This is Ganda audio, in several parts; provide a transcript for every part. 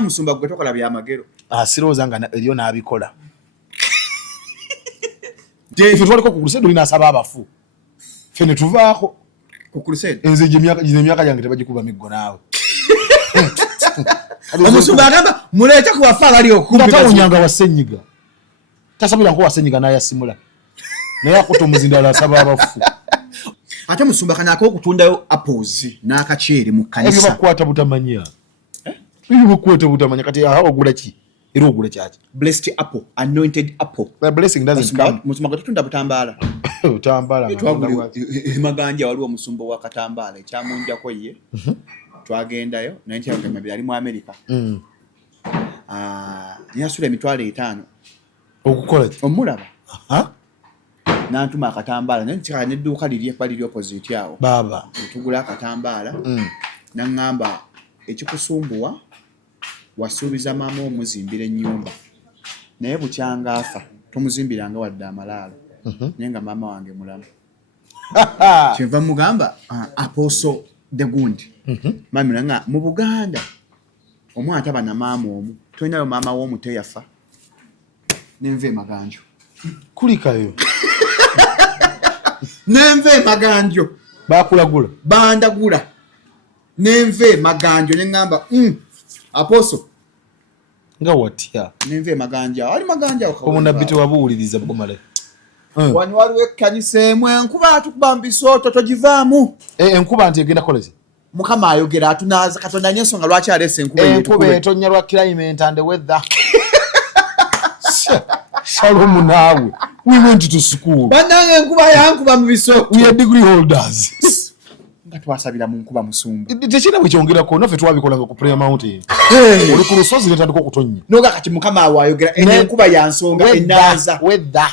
musumba gwe tokola bya magero sirowooza nga eriyo n'abikola ife twaliko ku crusade olina asaba abafu ffe ne tuvaako ku crusade nze emyaka gyange tebagikuba miggo naawe omusumba agamba muleete ku bafu abali okumpi tawonyanga wa ssenyiga tasabira nko wa ssenyiga n'ayasimula naye akuta omuzindala asaba abafu ate musumba kanaako okutundayo apples n'akaceere mu kanisa ebyo bakwata butamanya ebyo bakwata butamanya kati ogula ki era ogula kyaki blessed apple anointed apple the blessing doesn't come musumba gatunda butambaala butambaala maganja waliwo omusumba wa katambaala ekyamunjako ye twagendayo 1992 ali mu America yasula emitwalo 5 okukola ki omulaba n'antuma akatambaala naye n'edduuka liri opposite awo baba tugula akatambaala n'angamba ekikusumbuwa wasuubiza maama omuzimbira ennyumba naye bukyanga afa tomuzimbiranga wadde amalaalo naye nga maama wange mulamu kyenva mugamba aposo de gundi mami nanga mu Buganda omwana taba na maama omu tulinayo maama w'omuto yafa nenve maganjo kulikayo nenve maganjo bakulagula bandagula nenve maganjo nengamba aposo nga watya nenve maganja ali maganja omunabbi wabuuliriza bugumale wani waliwo ekkanisa emu enkuba atukubambisa oto togivaamu enkuba nti egenda kolezi mukama ayogera atunaza katonda nyensonga lwaki alese enkuba etonnya lwa climate and weather Shalom naawe we went to school banange enkuba yankuba mu biso we are degree holders nga twasabira mu nkuba musumba tekina bwe kyongerako naffe twabikolanga ku prayer mountain oli ku lusozi netandika okutonnya noga kati mukama awo ayogera enkuba yansonga enaza weather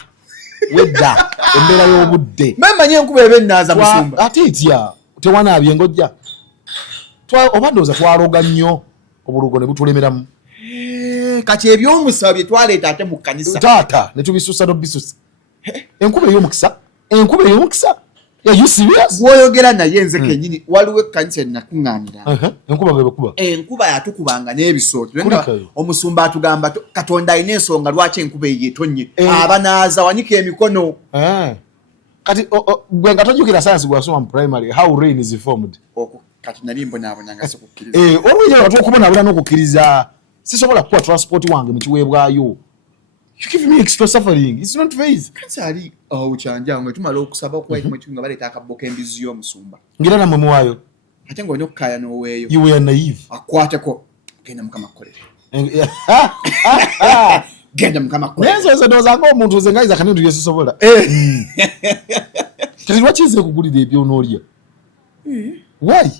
embeera y'obudde mamanye enkuba ebe enaza musumba ate etya tewanaabye ngojja obadooza twaloga nnyo obulugo ne butulemeramu kati ebyomusaba bye twaleeta ate mu kanisa taata ne tubisusa n'obisusa enkuba ey'omukisa are you serious gwoyogera naye nze kennyini waliwo ekkanisa enakuŋŋaanira enkuba yatukubanga n'ebisooto omusumba atugamba katonda alina ensonga lwaki enkuba eyo etonnye abanaaza wanika emikono kati gwe nga tojjukira science gwasoma mu primary how rain is formed kati nali mbonaabona nga sikukkiriza olwenya nga twokubonabula n'okukkiriza sisobola kukuwa transport wange mu kiweebwayo. You give me extra suffering. It's not faith. Kanisa ali uchanja ngo tumala okusaba kwa kimwe kinga baleta akabboka embizi yo musumba. Ngira na mwe wayo. Ate ngo nyokaya no weyo. You were naive. Akwate ko genda mukama kolere. Genda mukama kolere. Yeso doza ngo omuntu zengayiza kanindu Yesu sobola. Kati wachize kugulira ebyo nolya. Why?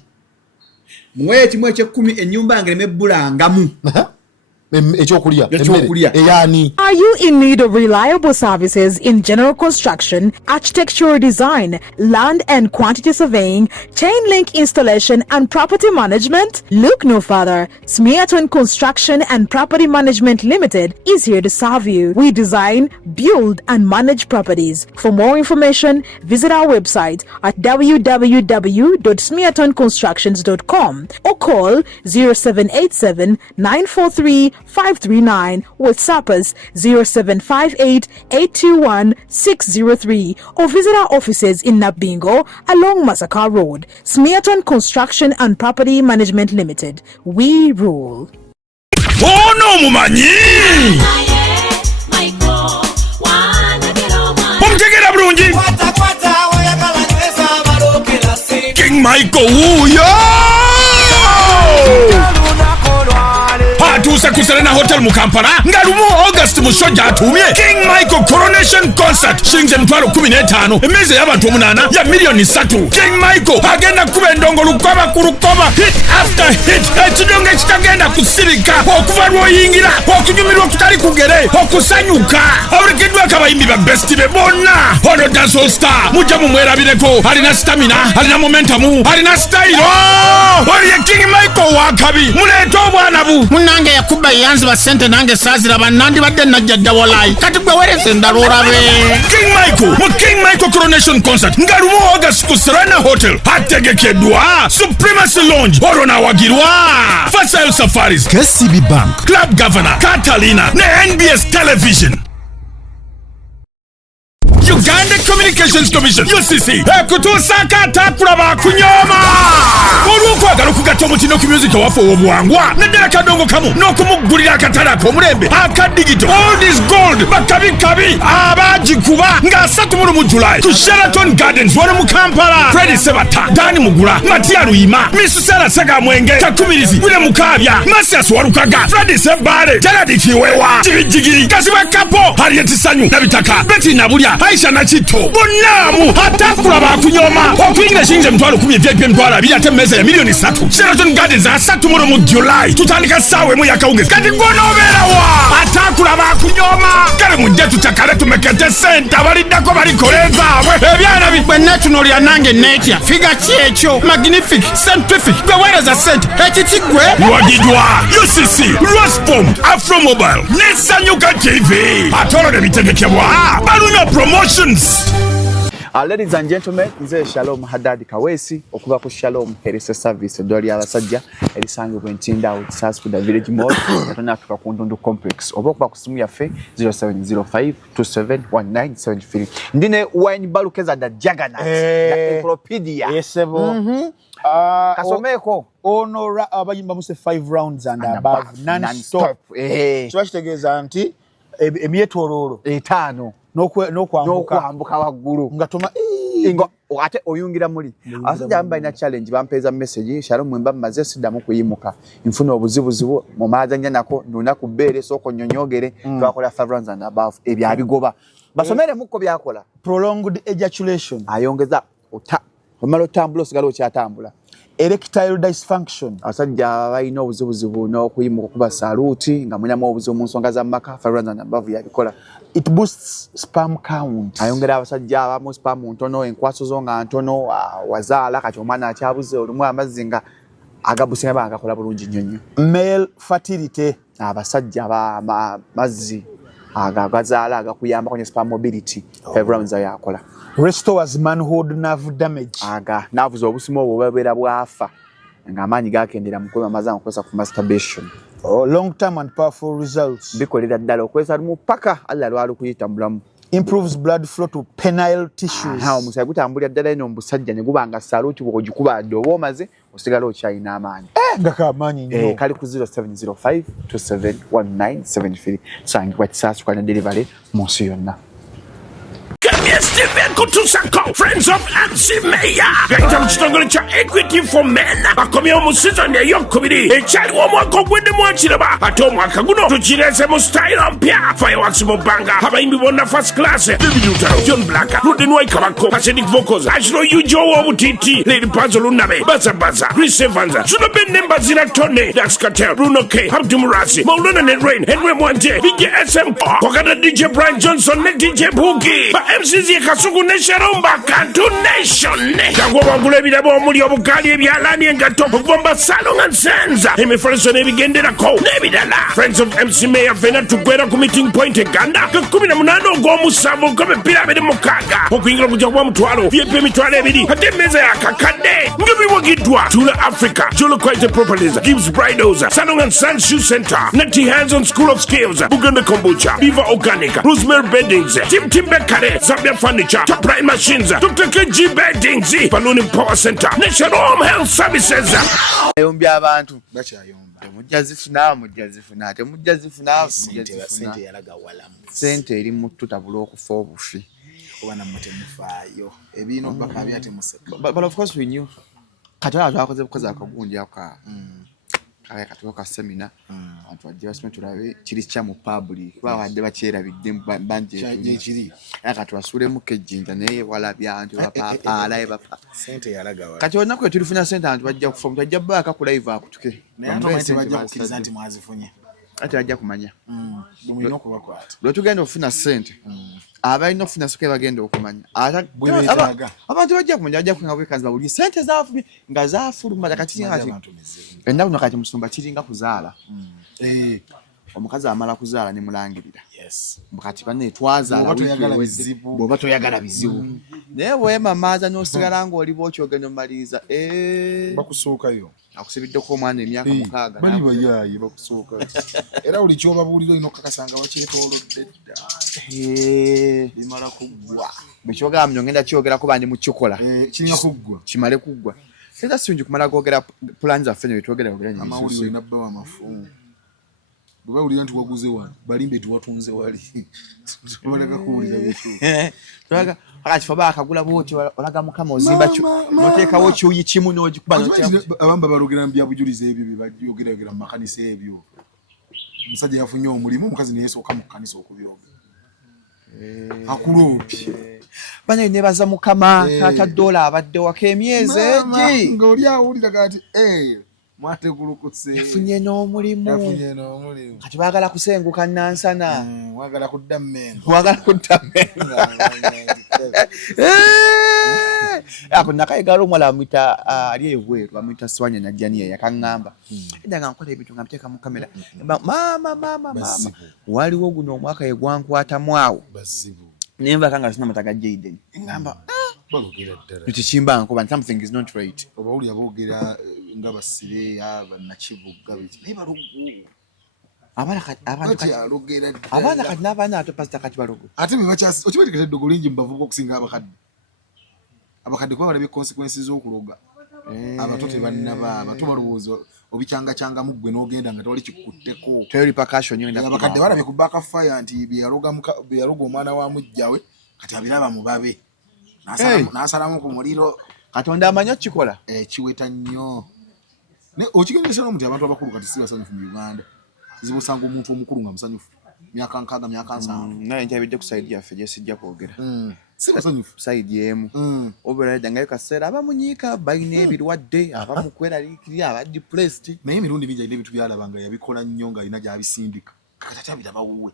Mweti mweche 10 ennyumba ngere mebulangamu. Are you in need of reliable services in general construction, architectural design, land and quantity surveying, chain link installation and property management? Look no further. Smearton Construction and Property Management Limited is here to serve you. We design, build and manage properties. For more information, visit our website at www.smeartonconstructions.com or call 0787 943 539 with Sappers 0758 821 603 or visit our offices in Nabingo along Masaka Road. Smearton Construction and Property Management Limited. We rule. Oh no, mumanyi! King Michael, atuuse ku Serena Hotel mu Kampala nga lumu August musojja atumye King Michael Coronation Concert shinze mtwalo 15 emeze y'abantu 8 ya milioni 3. King Michael agenda kuba endongo lukoba ku lukoba hit after hit ekidongo ekitagenda kusirika okuva lwoyingira okunyumirwa okutali kugere okusanyuka abulikiddwa akabayimbi ba best be bonna ono dancehall star mujja mumwerabireko alina stamina alina momentum alina style oli King Michael wakabi muleeta obwana bu munange kuba yanzi ba sente nange sazira banandi badde najja dawolai kati gwe werese ndalura be King Michael mu King Michael Coronation Concert ngalumo August ku Serena Hotel hategekedwa Supremacy Lounge orona wagirwa Facile Safaris KCB Bank Club Governor Catalina ne NBS Television Uganda Communications Commission UCC ekutusaka takulaba kunyoma olwokwagala okugata omutino ku music wafe obuwangwa naddala kadongo kamu n'okumugulira akatale ak'omulembe aka digital all this gold bakabikabi abagikuba nga 3 mu July ku Sheraton Gardens wano mu Kampala Freddy Sebata Dani Mugula Matia Luyima Miss Sarah Saga Mwenge Takumirizi Wile Mukabya Masias Warukaga Freddy Sebale Gerard Kiwewa Jigijigiri Kasiba Kapo Harriet Sanyu Nabitaka Betty Nabulya Aisha Nachito bonamu hatakulaba kunyoma okuyingira shinze mtwalo 10 VIP mtwalo abiri ate meza ya milioni 3 Sheraton Gardens asatu mu July tutandika sawe mu yakawungezi kati gonoberawa hatakulaba kunyoma kale mujja tutakale tumekete senta balidako balikoleza ebyana bigwe national ya nange netia figa kyekyo magnific scientific gwewereza sente ekikigwe wagidwa UCC Roscom Afro Mobile Nesanyuka TV atolo de bitegekebwa balunyo promotions. Ladies and gentlemen, nze Shalom Hadadi Kawesi okuva ku Shalom Health Service doli abasajja erisangibwa Ntinda Outside the Village Mall atona Africa Kundundu Complex oba okuba ku simu yaffe 0705271973 ndine wine balukeza da Juggernaut da Encyclopedia yesebo kasomeko ono abayimba muse 5 rounds and above non-stop kitegeeza nti emyetololo 5 n'okwambuka waggulu ngatoma ate oyungira muli asajja amba ina challenge bampeza message Shalom mwemba maze sidamu kuyimuka nfuna obuzibuzibu mu mazanya nako nuna kubere soko nyonyogere twakola 5 rounds and above ebyabigoba basomere muko byakola prolonged ejaculation ayongeza omalo tambulo sigalo kyatambula erectile dysfunction asajja bayina obuzibuzibu n'okuyimuka kuba saluti nga mulinamu obuzibu mu nsonga za maka 5 rounds and above yabikola it boosts sperm count ayongera abasajja abamu sperm ntono enkwaso zo nga ntono wazaala kati omwana akyabuze olumu amazinga agabusinga bagakola bulungi nnyo male fertility abasajja mazzi agazaala agakuyamba kwenye sperm mobility 5 rounds yakola restores manhood nerve damage nerves obusimo obwo babeera bwafa nga amaanyi gakendera mu kuba amazanga okozesa ku masturbation long term and powerful results bikolera ddala okozesa lumu paka alla lwali kuyitambulamu improves blood flow to penile tissues omusaayi gutambulira ddala eno omusajja ne guba nga saluti bw'ogikubadde oba omaze osigala okyalina amaanyi ngaka amaanyi nnyo kali ku 0705271973 tusangibwa Kisaasuka ne delivery mu nsi yonna. Friends of MC Mayor gaita mchitongole cha Equity for Men bakomye mu season ey'okubiri ekyali omwaka ogwedde mwakiraba ate omwaka guno tukireze mu style mpya fireworks mu bbanga abayimbi bonna first class Bibutaro John Black Ruden Waikabako Pacific Vocals Ashro Yujo w'obutiti Lady Pazo Lunabe Baza Chris Evans Suno Benne Mbazira Tone Dax Cartel Bruno K Abdumurasi Maulana Net Rain Henry Mwante DJ SM Wakata DJ Brian Johnson ne DJ Boogie ba MCZ Kasugu ne Sharomba Kantu Nation Kangwa wangule bilabo omuli obukali ebyalani engato Bomba Salon and Sansa Emifreso nebigenderako nebidala Friends of MC Mayor Fena tugwera ku meeting point eganda kumi na munana ogw'omusanvu ng'emipiira abiri mukaaga okuyingira kujja kuba mutwalo VIP emitwalo ebiri ate emmeeza yakakadde ng'ebiwagiddwa Tula Africa Jolo Quality Properties Gibbs Bridals Salon and Sun Shoe Center Nati Hands on School of Skills Buganda Kombucha Viva Organic Rosemary Beddings Tim Bekare Zambia Furniture Top Prime Machines Dr. KG Beddings Balloon Power Center National Home Health Services Ayombi abantu bakyayomba temujjazifuna sente yalaga walamu sente eri mututabula okufa obufi kubana mutemufaayo ebino baka byatemuseka but of course we knew katala twakoze bukoza akagundi aka kaya katoka seminar abantu bajja basome tulabe kiri kya mu public bawadde bakyera bidde banje kiri akatwasule mu kejjinja naye wala byantu bapa alaye bapa sente yalaga wala kati wonna kwe tulifuna sente abantu bajja kufa tujja baka ku live akutuke naye bajja kukiriza nti mwazifunye ati bajja kumanya bumino kuba kwati lwe tugenda ofuna sente abalina okufuna soke bagenda okumanya abantu bajja kumanya bajja kufunga bwekanzi bawulire sente zaafumye nga zaafuluma kati ennaku no kati musumba kiringa kuzaala omukazi amala kuzaala ne mulangirira yes kati banne twazaala bw'oba toyagala bizibu naye bwemamaaza n'osigala ng'oli bw'okyogenda omaliriza bakusookayo akusibiddeko omwana emyaka 6 bali bayaaye bakusooka era buli kyobabuulira olina okukakasanga bakyetoolodde dda bimala kuggwa bwe kyogera muno ngenda kyogerako bandi mu kikola kirina kuggwa kimale kuggwa era si kumala kwogera pulaani zaffe ne betwogeragera amawulire nabbawa amafumu bwe bawulira nti waguze wano balimbe tiwatunze wali tobalaga kuwulira bekyo akati fa bakagula bwoti olaga mukama ozimba noteekawo kyuyi kimu n'ogikuba abamba balogera mu byabujulizi ebyo bye bajogeragera mu makanisa ebyo omusajja yafunye omulimu omukazi ne yeesooka mu kanisa okubyogera akuloopi bana nebaza mukama taata dola abadde waka emyezi egi ng'oli awulira kati mwategulukuse yafunye n'omulimu kati baagala kusenguka nansana wagala kudda mmengo ako nakayegala omwala amwita ali ebweru amwita swanya najjaniya yakaŋŋamba edda nga nkola ebintu nga mteeka mu kamera maama waliwo guno omwaka yegwankwatamu awo nenvaka nga sina mataga Jaden ngamba tukimba nkuba something is not right obawulira boogera nga basire abannakibuga naye Balogo abaana kati n'abaana ato pasita kati Balogo ate okibateketa eddogo lingi mu bavubuka okusinga abakadde kuba balabye consequences z'okuloga abato tebannaba abato balowooza obikyangacyangamu ggwe n'ogenda nga tewali kikutteko abakadde balabye ku backfire nti bye yaloga omwana wa mujjawe kati abiraba mubabe n'asalamu ku muliro Katonda amanyi okikola kiweta nnyo okigendesa n'omuti abantu abakulu kati si basanyufu mu Uganda kizibu osanga omuntu omukulu nga musanyufu myaka 6 myaka 7 naye njabidde ku saidi yaffe gye sijja kwogera si basanyufu saidi emu obeera ngayo kaseera abamunyiika balina ebirwadde abamu kweraliikirira aba depressed naye emirundi mingi alina ebintu byalabanga yabikola nnyo ng'alina gy'abisindika kakati ate abirabawuwe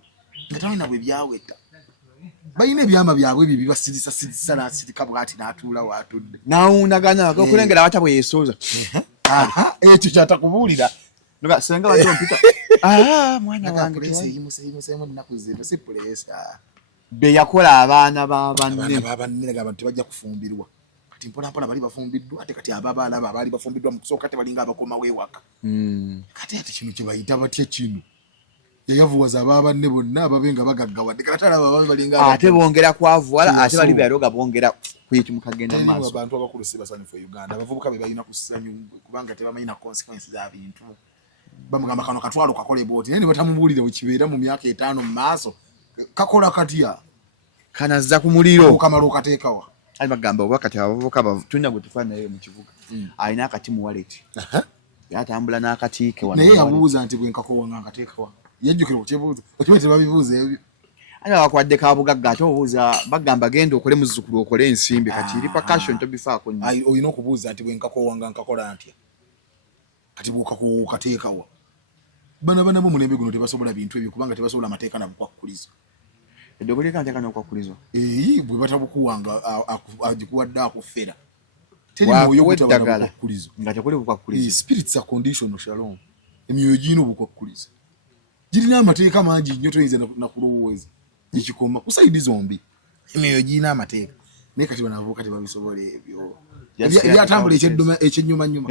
nga talina bwe byaweta balina ebyama byabwe ebyo bibasirisa n'asirika bw'ati n'atuula w'atudde n'awundagana okulengera awata bwe yeesooza ekyo kyatakubuulira senga bajompita mwana wange eyimuseemu ennaku zino si puleesa be yakola abaana b'abanne abantu tebajja kufumbirwa kati mpolampola bali bafumbiddwa ate kati ababaala abo abaali bafumbiddwa mu kusooka ate balinga abakomawo ewaka kati ate kino kye bayita batya kino yayavuwaza abaabanne bonna ababe nga bagaggawadde kalatalaba balinga ate bongera kwavuwala ate bali byaloga bongera kuyiti mukagenda mu maaso abantu abakulu si basanyufu Uganda abavubuka be balina kusanyu kubanga tebamanyi na consequences za bintu bamugamba kano katwalo kakole booti naye ne batamubuulira bwe kibeera mu myaka 5 mu maaso kakola katya kanazza ku muliro okamala okateekawa ali bagamba oba kati abavubuka tulina gwe tufaana naye mu kibuga alina akati mu wallet yatambula n'akatiike naye yabuuza nti bwe nkakowa nga nkateekawa yajjukira okukibuuza okibete babibuuza ebyo ani bakwadde ka bugagga ate obuuza bagamba genda okole muzzukulu okole ensimbi kati eri percussion tobifaako nnyo olina okubuuza nti bwe nkakowa nga nkakola ntya kati bw'okakowa okateekawa bana bo mulembe guno tebasobola bintu ebyo kubanga tebasobola amateeka nabukwakuliza eddogo lyekanteeka n'okwakulizwa bwe batabukuwanga agikuwadde akufera teri mwoyo gutabala bukwakulizo nga tekuli bukwakulizo spirits are conditional shalom emyoyo girina obukwakulizo girina amateeka mangi nnyo toyinza nakulowooza ekikoma kusaidi zombi emyoyo girina amateeka naye kati banavubuka tebabisobola ebyo ebyatambula ekyennyumanyuma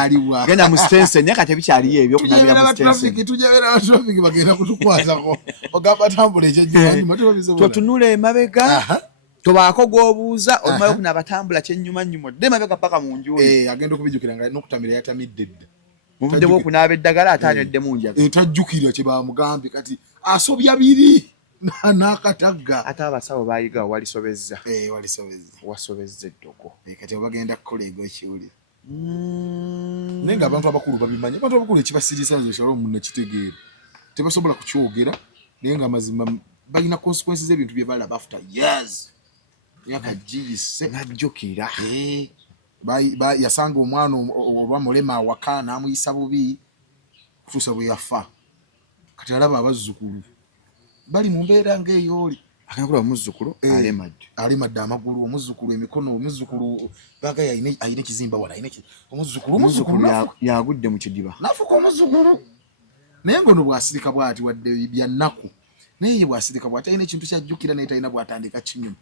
aliwa genda mu stense naye kati ebikyaliyo ebyo kunabira mu stense tujabera traffic bagenda kutukwazako ogamba tambula ekyennyumanyuma tebabisobola totunula emabega tobaako gw'obuuza omayo kuna abatambula kyennyumanyuma dde emabega paka mu njuyi agenda okubijjukira nga n'okutamira yatamidde dda muvudde bwokunaaba eddagala ate anywedde mu njaga tajjukira kye bamugambye kati asobya biri n'akatagga ate abasawo bayiga walisobezza wasobezza eddogo kati bagenda kukola egokiwulira naye nga abantu abakulu babimanyi abantu abakulu ekibasirisa nze shalom munakitegeera tebasobola kukyogera naye nga mazima balina consequences z'ebintu bye balaba after years myaka giyise najjukira yasanga omwana oba mulema awaka n'amuyisa bubi kutuusa bwe yafa kati alaba abazzukulu bali mu mbeera ng'eyooli akakula omuzzukulu alemadde amagulu omuzzukulu emikono omuzzukulu baga ayina ekizimba wala omuzzukulu yagudde mu kidiba nafuka omuzzukulu naye ngono bwasirika bwati wadde bya nnaku naye bwasirika bwati ayina ekintu kyajjukira naye talina bwatandika kinyumu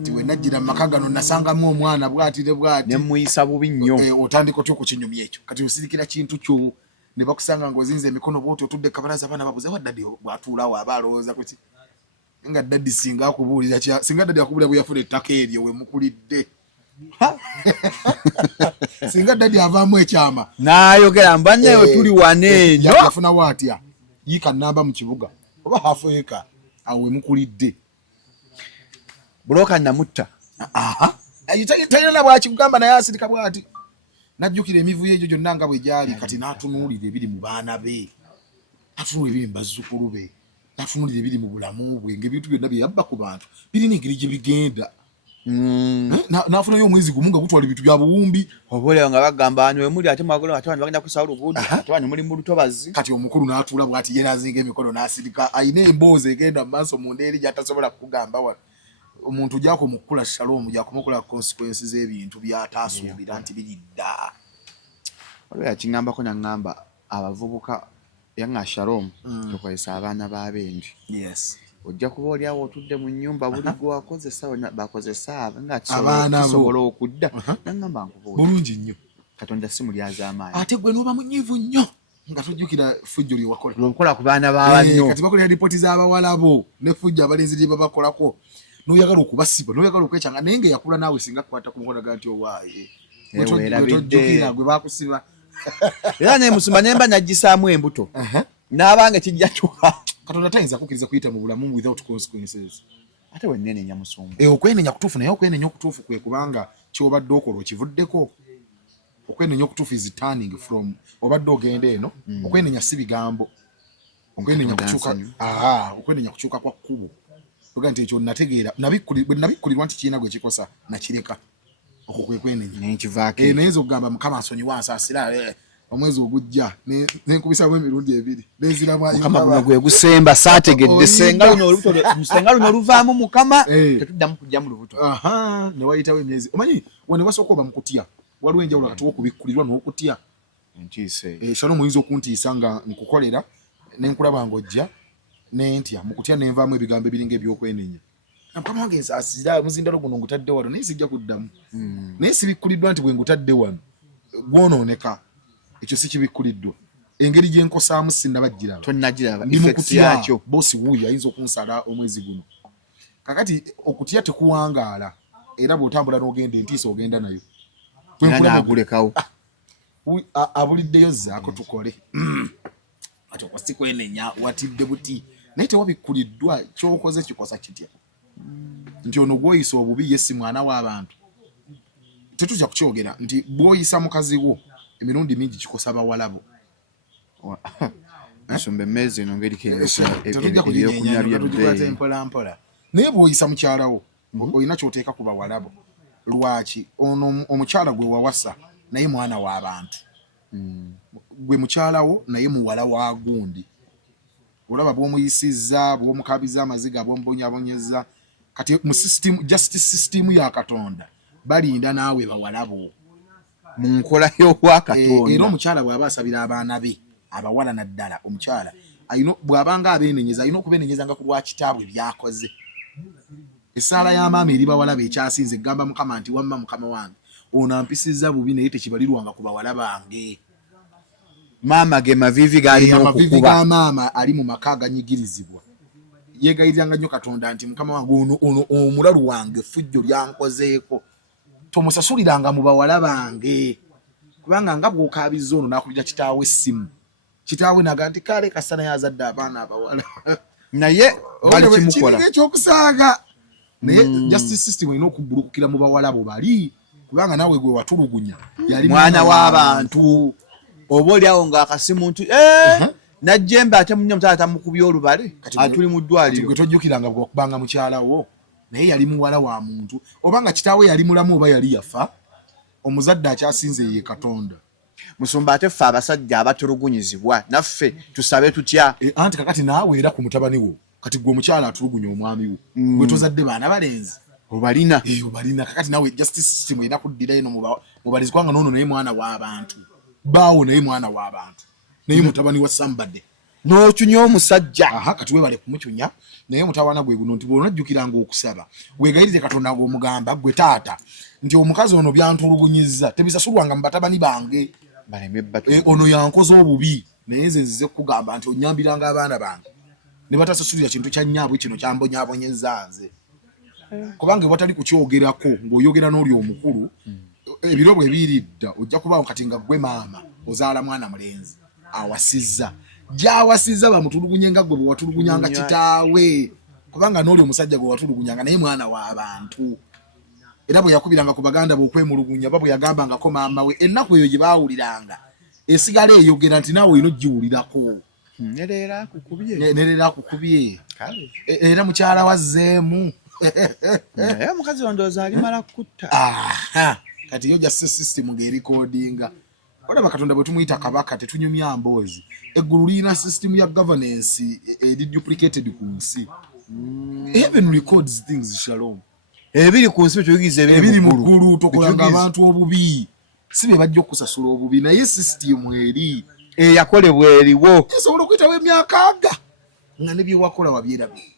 nti we najjira mu maka gano nasangamu omwana bwatire bwati ne muyisa bubi nnyo otandika otya okukinyumya ekyo kati osirikira kintu kyo ne bakusanga ng'ozinze emikono bwoti otudde kabalaza abaana babuze wa daddy bwatuulawo aba alowooza kuti nga daddy singa akubuulira singa daddy akubuulira bwe yafuna ettaka eryo we mukulidde singa daddy avaamu ekyama n'ayogera mbanneyo tuli wane eno yafunawo atya yiika nnamba mu kibuga oba hafu eka awo we mukulidde buloka namutta talina na bwakigamba naye asirika bwati najjukira emivuyo egyo gyonna nga bwe gyali kati n'atunuulira ebiri mu baana be n'atunuulira ebiri mu bazzukulu be n'atunuulira ebiri mu bulamu bwe ng'ebintu byonna bye yabba ku bantu birina engeri gye bigenda n'afunayo omwezi gumu nga gutwala ebintu bya buwumbi oboolero nga bagamba wano we muli ate mwagolo ate wano bagenda kusala oluguudo ate wano muli mu lutobazi kati omukulu n'atuula bw'ati ye n'azinga emikono n'asirika ayina emboozi egenda mu maaso munda eri gy'atasobola kukugamba wano omuntu gyako mukula shalom gyakumukula consequences z'ebintu by'ataasuubira nti biridda waliwo yakingambako naŋŋamba abavubuka yanga shalom tukozesa abaana b'abengi yes ojja kuba oliawo otudde mu nnyumba buli gwe wakozesa bakozesa nga kisobola okudda naŋŋamba nkubuulira bulungi nnyo katonda si mulyazaamaanyi ate gwe n'oba munyiivu nnyo nga tojjukira fujjo lye wakola lwokola ku baana b'abanno kati bakolera ripooti z'abawala bo ne fujjo abalenzi lye babakolako n'oyagala okubasiba n'oyagala okwekyanga naye nga yakula naawe singa kukwata ku mukono ga nti owaaye tojjukira gwe bakusiba era nemusuma nemba nagisaamu embuto n'abanga kijja kyuka katonda tayinza kukkiriza kuyita mu bulamu without consequences ate wenenenya musumba okwenenya kutuufu naye okwenenya okutuufu kwe kubanga kyobadde okola okivuddeko okwenenya okutuufu is turning from obadde ogenda eno okwenenya si bigambo okwenenya kukyuka kwa kkubo oga nti ekyo nategeera bwe nabikkulirwa nti kiina gwe kikosa nakireka okwo kwe kwenenya naye nza okugamba mukama nsonyiwa nsaasira omwezi ogujja nenkubisaamu emirundi ebiri mukama guno gwe gusemba saategedde senga luno oluvaamu mukama tetuddamu kujja mu lubuto ne wayitawo emyezi omanyi wane wasooka oba mukutya waliwo enjawulo kati wokubikkulirwa n'okutya shano muyinza okuntiisa nga nkukolera nenkulaba ng'ojja nentya mukutya nenvaamu ebigambo ebiringa ebyokwenenya mukama wange nsaasira omuzindalo guno ngutadde wano naye sijja kuddamu naye sibikkuliddwa nti bwe ngutadde wano gwonooneka ekyo si kibikkuliddwa engeri gye nkosaamu sinnabagiraba ndi mukutya boosi wuuyo ayinza okunsala omwezi guno kakati okutya tekuwangaala era bw'otambula n'ogenda entiisa ogenda nayo nagulekawo abuliddeyo zaako tukole ati okwasi kwenenya watidde buti naye tewabikkuliddwa kyokoze kikosa kitya nti ono gwoyisa obubi ye si mwana w'abantu tetujja kukyogera nti bw'oyisa mukazi wo emirundi mingi kikosa bawalabo nsumba emmezi eno tetujja kuginyenya mpolampola naye bw'oyisa mukyalawo olina kyoteeka ku bawalabo lwaki ono omukyala gwe wawasa naye mwana w'abantu gwe mukyalawo naye muwala wa gundi olaba bw'omuyisizza bw'omukabiza amaziga bw'omubonyabonyeza kati mu justice system ya Katonda balinda naawe bawalabo mu nkola y'owa Katonda era omukyala bw'aba asabira abaana be abawala naddala omukyala bw'abanga abeenenyeza alina okubeenenyeza nga ku lwa kitaabwe byakoze essaala ya maama eri bawala be ekyasinze egamba mukama nti wamma mukama wange ono ampisizza bubi naye tekibalirwanga ku bawala bange maama ge mavivi g'alina amavivi ga maama ali mu maka aganyigirizibwa yeegayiriranga nnyo Katonda nti mukama wange ono omulalu wange fujjo lyankozeeko tomusasuliranga mu bawala bange kubanga nga bw'okaabiza ono n'akubira kitaawe essimu kitaawe naga nti kale kasana yazadde abaana abawala naye bali kimukola ekyokusaaga naye justice system erina okubbulukukira mu bawala bo bali kubanga naawe gwe watulugunya yali mwana w'abantu oba oliawo ng'akasimu nti najjembe ate munnyo mutala tamukubya olubale atuli mu ddwaliro gwe tojjukiranga bw'okubanga mukyalawo naye yali muwala wa muntu obanga kitaawe yali mulamu oba yali yafa omuzadde akyasinze ye Katonda musumba ate ffe abasajja abatulugunyizibwa naffe tusabe tutya anti kakati naawe era ku mutabani wo kati gwe omukyala atulugunya omwami wo gwe tozadde baana balenzi obalina kakati naawe justice system erina kuddira eno mubalizibwanga noono naye mwana w'abantu baawo naye mwana w'abantu naye mutabani wa somebody n'okyunya omusajja kati webale kumukyunya naye mutawana gwe guno nti bw'onajjukiranga okusaba weegayirire Katonda ng'omugamba gwe taata nti omukazi ono byantulugunyizza tebisasulwanga mu batabani bange ono yankoze obubi naye nze nzize kugamba nti onyambiranga abaana bange ne batasasulira kintu kya nnyabwe kino kyambonyabonyezza nze kubanga batali kukyogerako ng'oyogera n'oli omukulu ebiro bwe biridda ojja kubaawo kati nga gwe maama ozaala mwana mulenzi awasizza gyawasizza bamutulugunye nga gwe bwe watulugunyanga kitaawe kubanga n'oli omusajja gwe watulugunyanga naye mwana w'abantu era bwe yakubiranga ku baganda bwe okwemulugunya ba bwe yagambangako maama we ennaku eyo gye baawuliranga esigala eyogera nti naawe olina oggiwulirako nerera akukubye era mukyala wazzeemu omukazi ondooza alimala kutta kati yo jasse system ng'erikodinga olaba Katonda bwe tumuyita kabaka tetunyumya mboozi eggulu lirina system ya governance duplicated ku nsi heaven records things shalom ebiri ku nsi tuyigize ebiri mu ggulu tokolanga abantu obubi si be bajja okusasula obubi naye system eri eyakolebwa eriwo esobola okuyitawo emyaka aga nga ne bye wakola wabyerabye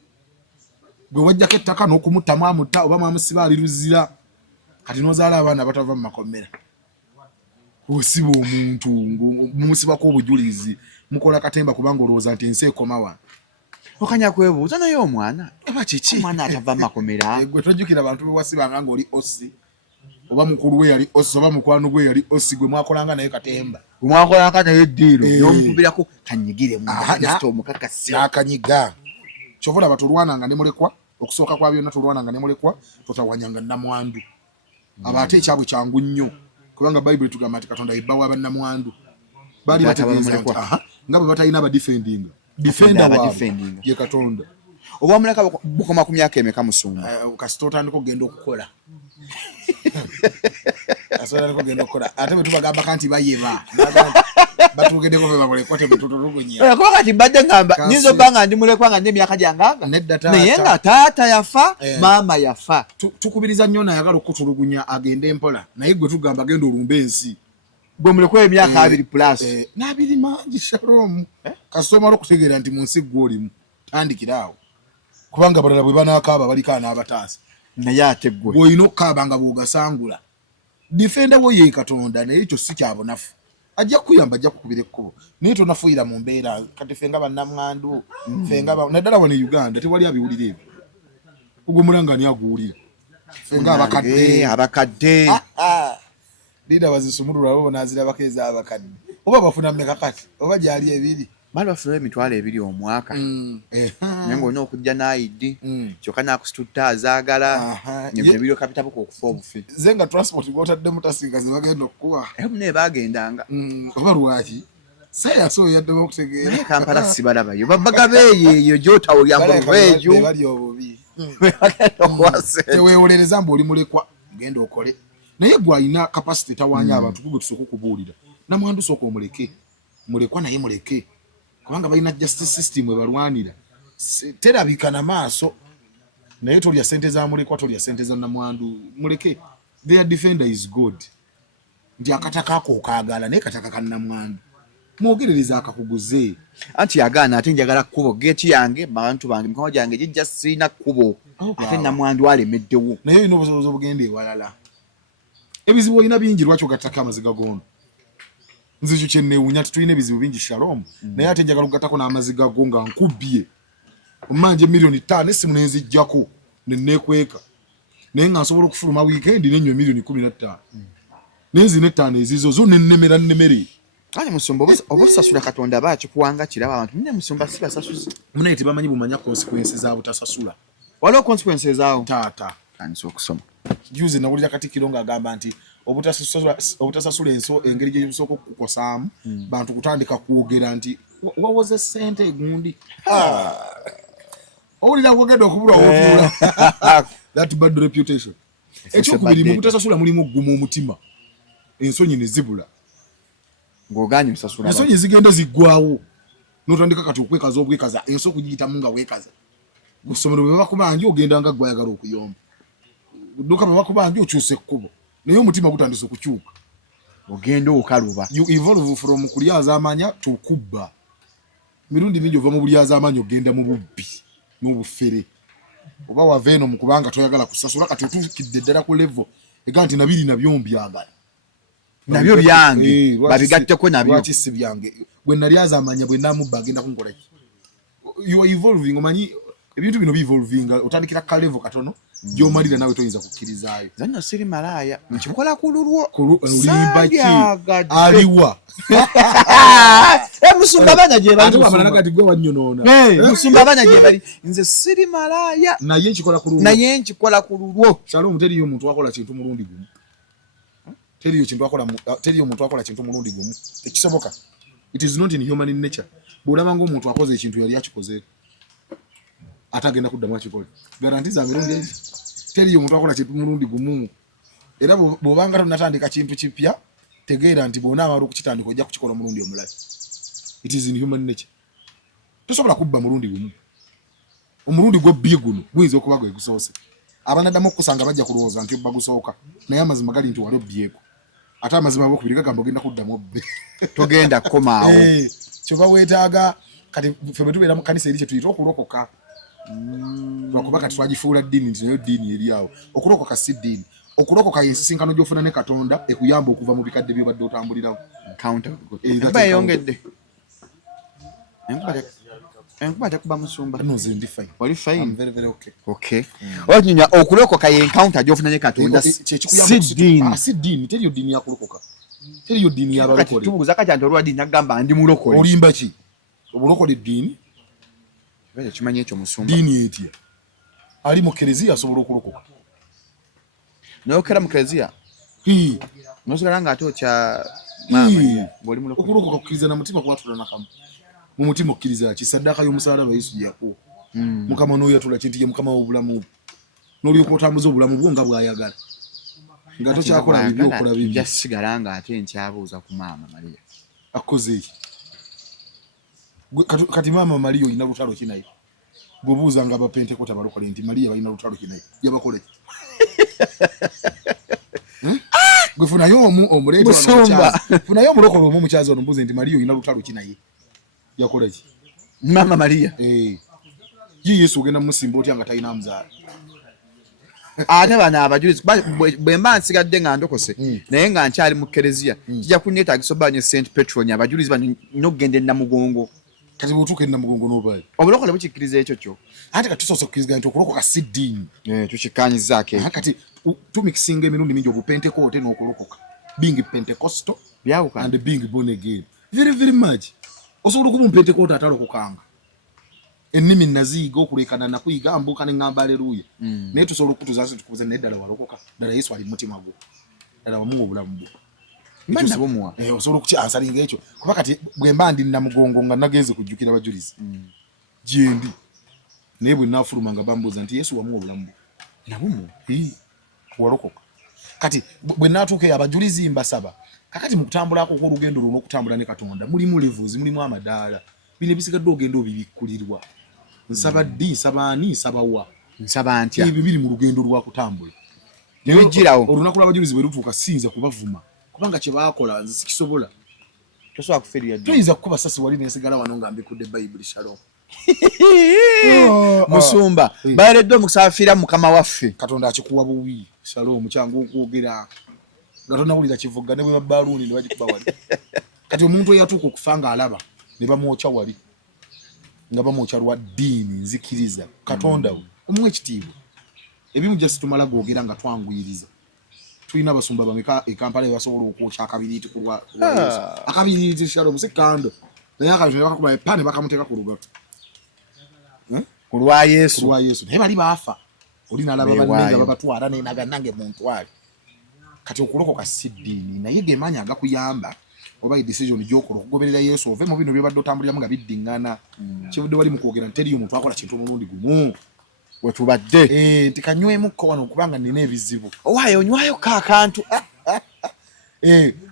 gwe wajjako ettaka n'okumuttamu amutta oba mwamusiba ali luzira kati n'ozaala abaana batava mu makomera osiba omuntu mumusibako obujulizi mukola katemba kubanga olowooza nti ensi ekoma wano okanya kwebuuza naye omwana eba kiki omwana atava mu makomera gwe tojjukira abantu be wasibanga ng'oli osi oba mukulu we yali osi oba mukwano gwe yali osi gwe mwakolanga naye katemba gwe mwakolanga naye eddiiro n'omukubirako kanyigire jasita omukakasi n'akanyiga kyova olaba tolwananga ne mulekwa okusooka kwa byonna tolwananga ne mulekwa totawanyanga nnamwandu aba ate ekyabwe kyangu nnyo kubanga Bayibuli tugamba nti Katonda yebbawo abannamwandu baali bategeeza nti nga bwe batalina abadifendinga defenda waabwe ye Katonda oba muleka bukoma ku myaka emeka musumba kasita otandika okugenda okukola ate bwe tubagambaka nti bayeba batugeddeko be babolekwa tebututulugunya kuba kati mbadde ngamba nyinza obba nga ndi mulekwa nga ndi emyaka gyanganga naye nga taata yafa maama yafa tukubiriza nnyo nayagala okutulugunya agende empola naye gwe tugamba agenda olumba ensi gwe mulekwa emyaka 2 plus n'abiri mangi Shalom kasita omala okutegeera nti mu nsi gwe olimu tandikiraawo kubanga balala bwe banaakaaba baliko n'abataasa naye ate gwe bw'olina okukaaba nga bw'ogasangula difenda wo ye Katonda naye ekyo si kyabunafu ajja kuyamba ajja kukubira ekkubo naye tonafuuyira mu mbeera kati ffe nga bannamwandu ffe nga naddala wano e Uganda tewali abiwulira ebyo ogwo mulangani aguwulira ffe nga abakadde liida bazisumulula bo naazirabako ez'abakadde oba bafuna mmeka kati oba gyali ebiri baali bafuna emitwalo 2 omwaka naye ng'olina okujja n'ayiddi kyokka n'akusitutta azaagala nebiro kapitabuka okufa obufi ze nga transport gw'otaddemu tasinga ze bagenda okukuba naye bagendanga oba lwaki sayansi oyo yaddemu okutegeera naye Kampala sibalabayo babagabeeyo eyo gy'otawulya mbuveeju bali obubi teweewolereza mbu oli mulekwa genda okole naye gwe alina kapasite tawaanya abantu kugwe tusooka okubuulira namwandu sooka omuleke mulekwa naye muleke kubanga balina justice system ebalwanira terabika na maaso naye tolya sente za mulekwa tolya sente za namwandu muleke their defender is good nti akataka ako okaagala naye kataka ka namwandu mwogerereza akakuguze anti yagaana ate njagala kkubo geeti yange bantu bange mikono gyange gijja sirina kkubo ate namwandu alemeddewo naye olina obusobozi obugenda ewalala ebizibu olina bingi lwaki ogattako amaziga gono nze ekyo kyenneewuunya tetulina ebizibu bingi Shalom naye ate njagala okugattako n'amaziga go nga nkubbye omanje $5,000,000 essimu nenzijjako nenneekweka naye nga nsobola okufuluma wiikendi nenywa $15,000,000 nenzina 5 ezizo zo nennemere ale musumba oba osasula Katonda bakikuwanga kiraba abantu mune musumba si basasuzi munaye tebamanyi bumanya consequences za butasasula waliwo consequences zaawo taata kanisa okusoma juzi nawulira Katikkiro ng'agamba nti obutasasula engeri gye busooka okukukosaamu bantu kutandika kwogera nti wawoze ssente egundi owulira kwogedde okubulwa wotuula that bad reputation ekyokubiri mu butasasula mulimu ogguma omutima ensonyi ne zibula ng'ogaanye osasula ensonyi zigenda ziggwawo n'otandika kati okwekaza obwekaza ensi okugiyitamu nga weekaza mu ssomero bwe bakubanja ogenda nga gwayagala okuyomba dduka bwe bakubanja okyusa ekkubo naye omutima gutandise okukyuka ogenda okaluba. You evolve from kulyaza amanya to kubba. Mirundi mingi ova mu bulyaza amanya ogenda mu bubbi n'obufere. Oba wava eno mu kubanga toyagala kusasula kati otuukidde ddala ku level ega nti nabiri nabyo mbyagala. Nabyo byange babigatteko nabyo. Lwaki si byange? Bwe nalyaza amanya bwe namubba agenda kunkola ki? You are evolving omanyi ebintu bino evolving otandikira ka level katono gy'omalira nawe toyinza kukkirizayo. Zanno siri malaya nkikola ku lulwo. Olimba ki? Aliwa. Musumba banya gye bali. Abalala kati gwe wannyonoona. Musumba banya gye bali. Nze siri malaya. Naye nkikola ku lulwo. Naye nkikola ku lulwo. Shalom teriyo omuntu akola kintu mulundi gumu. Teriyo omuntu akola kintu mulundi gumu. Tekisoboka. It is not in human nature. Bw'olaba ng'omuntu akoze ekintu yali akikoze atagenda kuddamu akikola. Garanti za mirundi egi. Teriyo omuntu akola kintu mulundi gumu. Era bw'obanga tonatandika kintu kipya tegeera nti bw'onaamala okukitandika ojja kukikola mulundi omulala. It is in human nature. Tosobola kubba mulundi gumu. Omulundi gw'obbye guno guyinza okuba gwe gusoose. Abanaddamu okusanga bajja kulowooza nti obba gusooka naye amazima gali nti wali obbyeko. Ate amazima ag'okubiri gagamba ogenda kuddamu obbe. Togenda kukomaawo. Kyova weetaaga kati ffe bwe tubeera mu kanisa eri kye tuyita okulokoka. Lwakuba kati twagifuula ddiini nti nayo ddiini eri awo. Okulokoka si ddiini. Okulokoka y'ensisinkano gy'ofuna ne Katonda ekuyamba okuva mu bikadde by'obadde otambuliramu. Enkuba eyongedde. Enkuba tekuba musumba. No, nze ndi fine. Oli fine? I'm very, very okay. Okay. Okinywa okulokoka y'encounter gy'ofuna ne Katonda si ddiini. Si ddiini. Teriyo ddiini ya kulokoka. Teriyo ddiini ya balokole. Tubuuza kati anti olwa ddiini nagamba ndi mulokole. Olimba ki? Obulokole ddiini? Bale kimanyi ekyo musumba. Ddiini etya? Ali mu kereziya asobola okulokoka. N'okera mu kereziya? N'osigala ng'ate okya bw'oli mulokole. Okulokoka kukkiriza na mutima kubatula nakamu. Mu mutima okkiriza ki saddaaka y'omusaalaba Yesu yakuwa. Mukama n'oyo yatula kintu ye Mukama w'obulamu. N'olyoka otambuza obulamu bwo nga bw'ayagala. Nga tokyakola bibi okola bibi. Njasigala ng'ate nkyabuuza ku maama Maria. Akoze ki? Kati maama Maria olina lutalo ki naye? Bw'obuuza nga abapentekota balokole nti Maria balina lutalo ki naye? Yabakole ki? Gwe funayo omuleeta wano. Funayo omulokole omu omukyazi ono mbuuze nti Maria olina lutalo ki naye? Yakola ki? Maama Maria. Ye Yesu ogenda musimba otya nga talina muzaala. Ate bano abajulizi bwe mba nsigadde nga ndokose naye nga nkyali mu kereziya kijja kunneetaagisa obba nye St. Petroni abajulizi bano n'okugenda e Namugongo. Kati bw'otuuka e Namugongo n'obaali. Obulokole bukikkiriza ekyo kyo. Ate kati tusoose okukkiriziganya nti okulokoka si ddiini. Tukikkaanyizaako ekyo. Kati tumikisinga emirundi mingi obupentekoote n'okulokoka. Being Pentecostal and being born again. Very, very much. Osobola okuba omupentekoote atalokokanga. Ennimi naziyiga okuleekana nakuyiga mbuuka ne ŋŋamba aleluuya. Naye tusobola okutuuza nsi tukubuuza naye ddala walokoka. Ddala Yesu ali mu mutima gwo. Ddala wamuwa obulamu bwo. Mbanna bumuwa. Osobola okukyansalinga ekyo. Kuba kati bwe mba ndi Namugongo nga nagenze kujjukira abajulizi. Gye ndi. Naye bwe nnaafuluma nga bambuuza nti Yesu wamuwa obulamu bwo. Nabumuwa. Walokoka. Kati bwe nnaatuuka abajulizi mbasaba. Kakati mu kutambulako kw'olugendo luno okutambula ne Katonda mulimu levels, mulimu amadaala. Bino ebisigadde ogenda obibikkulirwa. Nsaba ddi, nsaba ani, nsaba wa. Nsaba ntya. Ebyo biri mu lugendo lwa kutambula. Nebijjirawo. Olunaku lw'abajulizi bwe lutuuka siyinza kubavuma. Kubanga kye baakola nze sikisobola. Tosobola kuferira ddi. Toyinza kukuba sasi wali n'ensigala wano nga mbikudde Bayibuli shalom. Musumba baweereddwa omukusaafiira Mukama waffe. Katonda akikuwa buwi shalom kyangu okwogera. Nga tonawulira kivuga ne bwe babbaluuni ne bagikuba wali. Kati omuntu eyatuuka okufa nga alaba ne bamwokya wali. Nga bamwokya lwa ddiini nzikiriza. Katonda we omuwe ekitiibwa. Ebimu gye situmala googera nga twanguyiriza. Tulina abasumba bameka e Kampala basobola okwokya akabiriiti ku lwa Yesu. Akabiriiti shalom si kando. Naye akabiriiti bakakuba epane bakamuteeka ku lugatu. Ku lwa Yesu. Ku lwa Yesu. Naye bali baafa. Oli n'alaba bannenga babatwala n'enaga nange muntwale. Kati okulokoka si ddiini naye ge maanyi agakuyamba oba decision gy'okola okugoberera Yesu ove mu bino by'obadde otambuliramu nga biddiŋŋana. Kivudde wali mu kwogera nti teriyo omuntu akola kintu omulundi gumu. Wetubadde. Nti kanywemukko wano okubanga nina ebizibu. Owaayo onywayo akantu.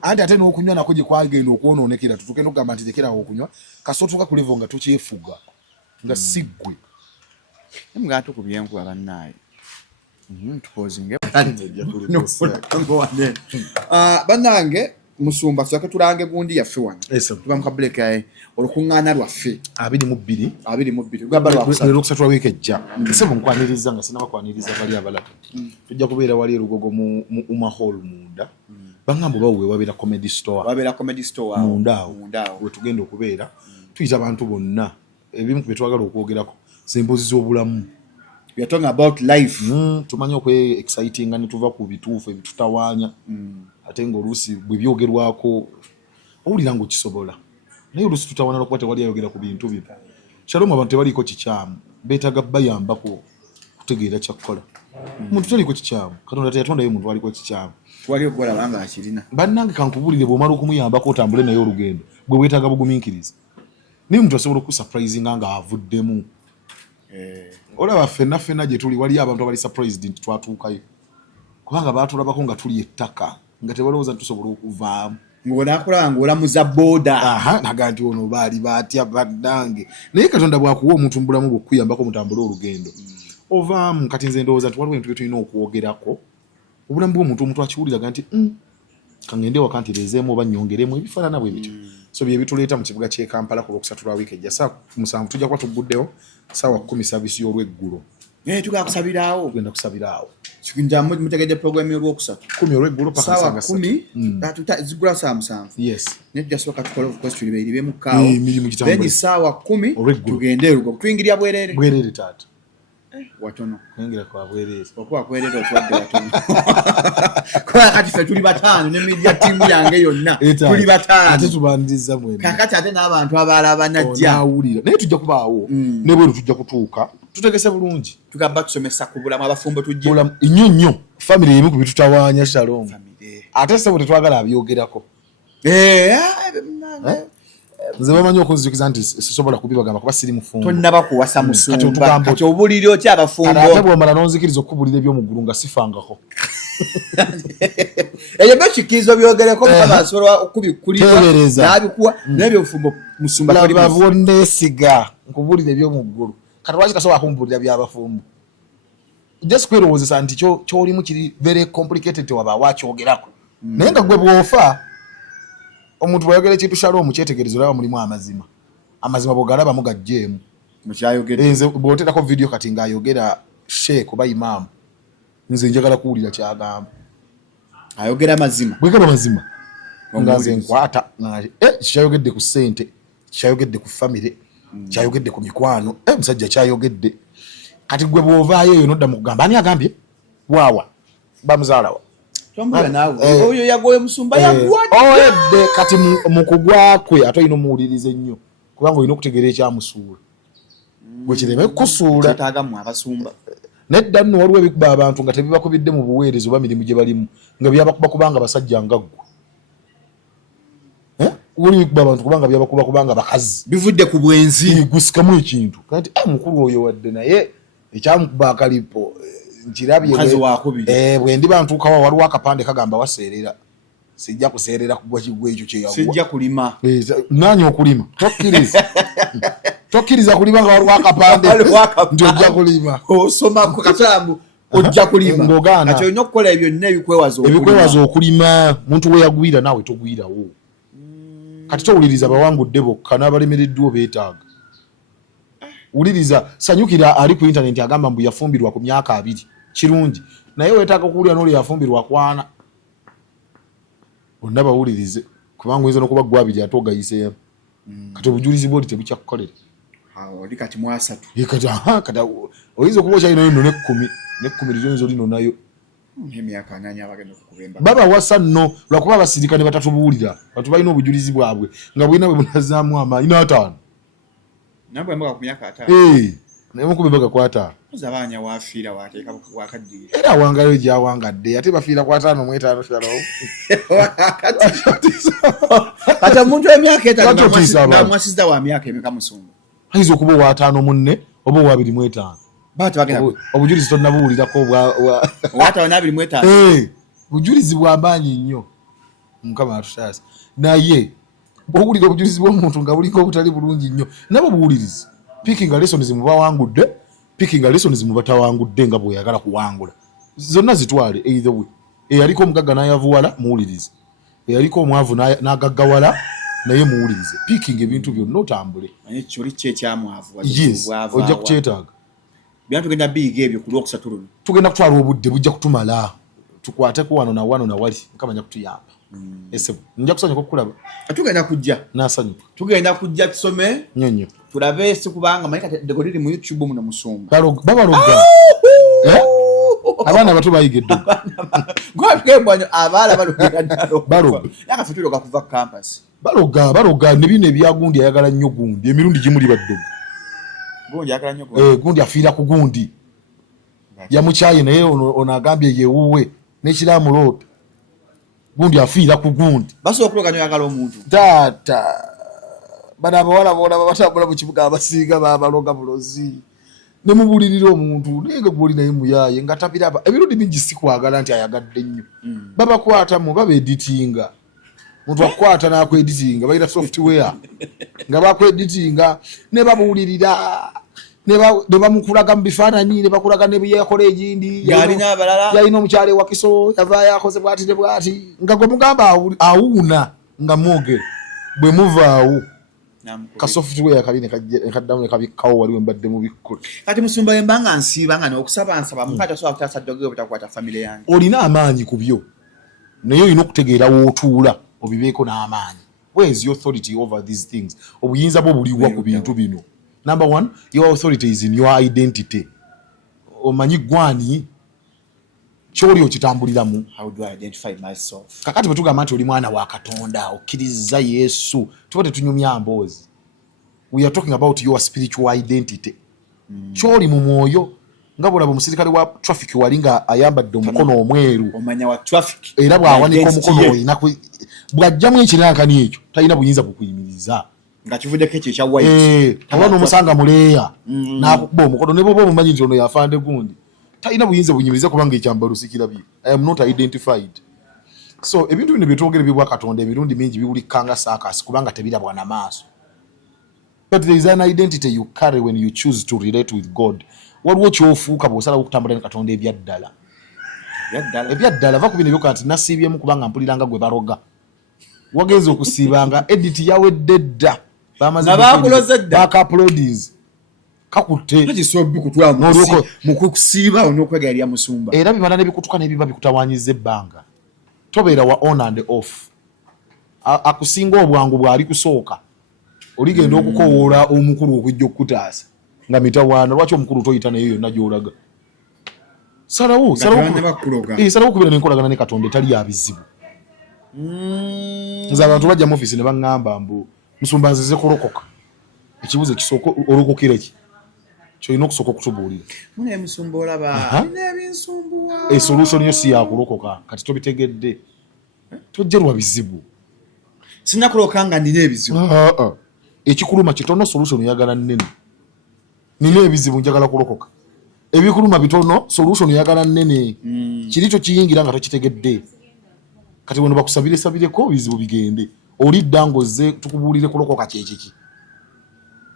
Anti ate n'okunywa nako gye kwagenda okwonoonekera tutugenda okugamba nti lekerawo okunywa kasootuka ku level nga tukyefuga nga siggwe. Nga tukubye enkuba bannaaye. Tupozinge. Bannange musumba soke tulange gundi yaffe wano tuba mukabuleka yae olukuŋŋaana lwaffe 22 gamba lwakusatu lwa wiiki ejja nsebo nkwaniriza nga sinabakwaniriza bali abalala tujja kubeera wali erugogo mu umahol munda baŋŋamba bawe wabeera comedy store munda awo wetugenda okubeera tuyita abantu bonna ebimu ku byetwagala okwogerako z'emboozi z'obulamu. We are talking about life. Tumanya okwe exciting nga netuva ku bituufu ebitutawaanya ate ng'oluusi bwe byogerwako owulira ng'okisobola naye oluusi tutawaana lwakuba tewali ayogera ku bintu bino. Shalom abantu tebaliiko kikyamu beetaaga bayambako kutegeera kyakkola. Omuntu taliko kikyamu Katonda teyatondayo muntu aliko kikyamu twali okukola banga akirina bannange kankubulire bw'omala okumuyambako otambule naye olugendo bwe weetaaga bugumiikiriza naye omuntu asobola okusurprisinga nga avuddemu. Olaba ffenna gye tuli waliyo abantu abali surprised nti twatuukayo kubanga baatulabako nga tuli ettaka nga tebalowooza nti tusobola okuvaamu ng'onaakulaba ng'olamuza booda naga nti ono baali baatya bannange naye Katonda bw'akuwa omuntu mu bulamu bw'okuyambako mutambule olugendo ovaamu. Kati nze ndowooza nti waliwo ebintu bye tulina okwogerako obulamu bw'omuntu akiwuliraga nti kangende waka ntireezeemu oba nnyongeremu ebifaanana bwe bityo. So bye bituleeta mu kibuga ky'e Kampala ku Lwokusatu lwa wiiki ejja saa 7 tujja kuba tuguddewo saawa 10 saavisi y'olweggulo. Tugenda kusabiraawo tugenda kusabiraawo mutegedde program y'olwokusatu 10 olweggulo paka saawa 10 zigula saa 7. Yes nejja sooka tukole question libe mukaawo emirimu gitambula then saawa 10 tugende erugo tuyingira bwerere taata watono kuyingira kwa bwerere okuba kwerere otwadde watono kwa kati ffe tuli bataano ne media team yange yonna tuli bataano ate tubaniriza mwene kakati ate n'abantu abalala banajja nawulira naye tujja kubaawo ne bweru tujja kutuuka tutegese bulungi tugamba tusomesa ku bulamu abafumbo tujje nnyo family emu ku bitutawaanya Shalom ate sebo tetwagala abyogerako nze bamanyi okunzijukiza nti sisobola kubibagamba kuba siri mufumbo tonnaba kuwasa musumba kati obuliri otya abafumbo ate bw'omala n'onzikiriza okukubulira eby'omuggulu nga sifangako ebyo byokikirizo byogereko mukama asobola okubikkulira n'abikuwa n'ebyobufumbo musumba bonneesiga nkubulira eby'omuggulu kati lwaki tasobola kumbulira by'abafumbo just kwerowoozesa nti ky'olimu kiri very complicated waba wakyogerako naye nga gwe bw'ofa omuntu bwayogera ekintu Shalom kyetegerezo olaba mulimu amazima bw'ogalabamu gajjeemu nze bw'oteerako video kati ng'ayogera sheek oba imaamu nze njagala kuwulira kyagamba ayogera mazima bwegaba mazima nga nze nkwata kyayogedde ku ssente kyayogedde ku famire kyayogedde ku mikwano musajja kyayogedde kati gwe bw'ovaayo eyo nodda mu kugamba ani agambye waawa bamuzaalawa oyo yagoye musumba yagwadde kati mu kugwa kwe ate olina omuwuliriza ennyo kubanga olina okutegeera ekyamusuula gwe kireme kukusuula kyetaagamu abasumba nedda nno waliwo ebikuba abantu nga tebibakubidde mu buweereza oba mirimu gye balimu nga byabakuba kubanga basajja nga ggwe waliwo ebikuba abantu kubanga byabakuba kubanga bakazi bivudde ku bwenzi gusikamu ekintu kati mukulu oyo wadde naye ekyamukuba akalipo nkirabye bwe ndiba ntuukawo waliwo akapande kagamba waseerera sijja kuseerera kugwa kigwa ekyo kyeyagwa sijja kulima nanya okulima tokkiriza kulima nga waliwo akapande nti ojja kulima osomako katambu ojja kulima kati olina okukola ebyo byonna ebikwewaza okulima muntu we yagwira naawe togwirawo kati towuliriza bawangudde bokka n'abalemereddwa beetaaga wuliriza sanyukira ali ku internet agamba mbu yafumbirwa ku myaka 2 kirungi naye weetaaga okuwulira n'oli yafumbirwa kwana bonna bawulirize kubanga oyinza n'okuba gwa 2 ate ogayiseemu kati obujulizi bwoli tebukyakukolera oli kati mu 3 kati oyinza okuba okyalinayo nno n'ekkumi liyinza olino nayo emyaka 8 abagenda okukubemba babawasa nno lwakuba abasirika ne batatubuwulira batu balina obujulizi bwabwe nga bwina bwe bunazaamu amaanyi n'ataano nabwe mbaga ku myaka 5 naye mukube mbaga ku 5 zabaanya wafiira wateeka wakaddiye era awangayo gyawangadde ate bafiira ku 5 mu 5 Shalom kati omuntu w'emyaka 5 namwasizza wa myaka emeka musumba ayinza okuba owa 5 mu 4 oba owa 2 mu 5 obujulizi tonnabuwulirako owatawa na 2 mu 5 bujulizi bw'amaanyi nnyo mukama atusaasa naye bw'owulira obujulizi bw'omuntu nga buliko obutali bulungi nnyo nabo buwulirizi pikinga lessons mubawangudde pikinga lessons mubatawangudde nga bw'oyagala kuwangula zonna zitwale either way eyaliko omugagga n'ayavuwala muwulirizi yaliko omwavu n'agaggawala naye muwulirize piikinga ebintu byonna otambule kyoli kyekyamwavu yes ojja kukyetaaga byonna tugenda biyiga ebyo ku lwokusatu luno tugenda kutwala obudde bujja kutumala tukwateko wano na wali mukama nja kutuyamba ese nja kusanyuka okukulaba tugenda kujja nasanyuka tugenda kujja tusome nyonyo tulabe sikubanga manyi kati dego liri mu YouTube muno musumba babaloga abaana bato bayiga eddogo gwatugembwanyo abaala baloga yakafe tuloga kuva campus baloga ne bino ebyagundi ayagala nnyo gundi emirundi gimuli baddogo gundi afiira ku gundi yamukyaye naye ono agambye yewuwe n'ekiramuloota gundi afiira ku gundi basobola okuloga nyo yagala omuntu taata bano abawala boona babatambula mu kibuga abasiiga babaloga bulozi ne mubulirira omuntu naye nga gwoli naye muyaye nga tabiraba emirundi mingi sikwagala nti ayagadde nnyo babakwatamu babeeditinga muntu akwata n'akweditinga balina software nga bakweditinga ne babuulirira ne bamukulaga mu bifaananyi ne bakulaga ne byeyakola egindi yalina omukyala ewakiso yavaayo akoze bwati ne bwati nga gwe mugamba awuuna nga mwogere bwe muvaawo ka software kali ne kaddamu ne kabikkawo waliwo mbadde mu bikkula kati musumba embanga nsiibanga n'okusaba nsaba mukata sobola kutaasa ddogero butakwata famire yange olina amaanyi ku byo naye olina okutegeera w'otuula obibeeko n'amaanyi. Where is your authority over these things? Obuyinza bwo buliwa ku bintu bino. Number one, your authority is in your identity. Omanyi gwani kyoli okitambuliramu. How do I identify myself? Kakati bwe tugamba nti oli mwana wa Katonda okkiriza Yesu tuba tetunyumya mboozi. We are talking about your spiritual identity. Kyoli mu mwoyo nga bwolaba omusirikale wa traffic wali nga ayambadde omukono omweru. Omanya wa traffic. Era bw'awanika omukono olina bw'ajjamu ekinankani ekyo talina buyinza bukuyimiriza. Nga kivuddeko ekyo ekya white. Abana omusanga muleeya n'akuba omukono ne bw'oba omumanyi nti ono yafande gundi talina buyinza bunyimiriza kubanga ekyambalo sikirabye. I am not identified. So ebintu bino bye twogera byebwa Katonda emirundi mingi biwulikanga saakasi kubanga tebirabwa na maaso. But there is an identity you carry when you choose to relate with God. Waliwo kyofuuka bw'osalawo okutambula ne Katonda ebyaddala. Ebyaddala va ku bino ebyokola nti nasiibyemu kubanga mpuliranga gwe baroga. Wagenza okusiibanga edit yawedde dda. Baakauploadies. Kakutte. Nakisobbi kutwala mu kusiiba n'okwega eri musumba. Era bimala ne bikutuka ne biba bikutawaanyiza ebbanga. Tobeera wa on and off. Akusinga obwangu bw'ali kusooka. Oligenda okukowoola omukulu okujja okukutaasa. Nga mitawaana lwaki omukulu toyita naye yonna gy'olaga. Salawo kubeera n'enkolagana ne Katonda etali ya bizibu. Nze abantu bajja mu ofiisi ne baŋŋamba mbu musumba nzize kulokoka. Ekibuzo ekisooka olokokera ki? Kyolina okusooka okutubuulira. Mune musumba olaba nina ebinsumbuwa. Solution yo si ya kulokoka kati tobitegedde. Tojja lwa bizibu. Sina kuloka nga nina ebizibu. Ekikuluma kitono solution oyagala nnene. Nina ebizibu njagala kulokoka. Ebikuluma bitono solution oyagala nnene. Kirito kiyingira nga tokitegedde. Kati wano bakusabireko bizibu bigende. Oli ddangoze tukubuulire kulokoka kyekiki.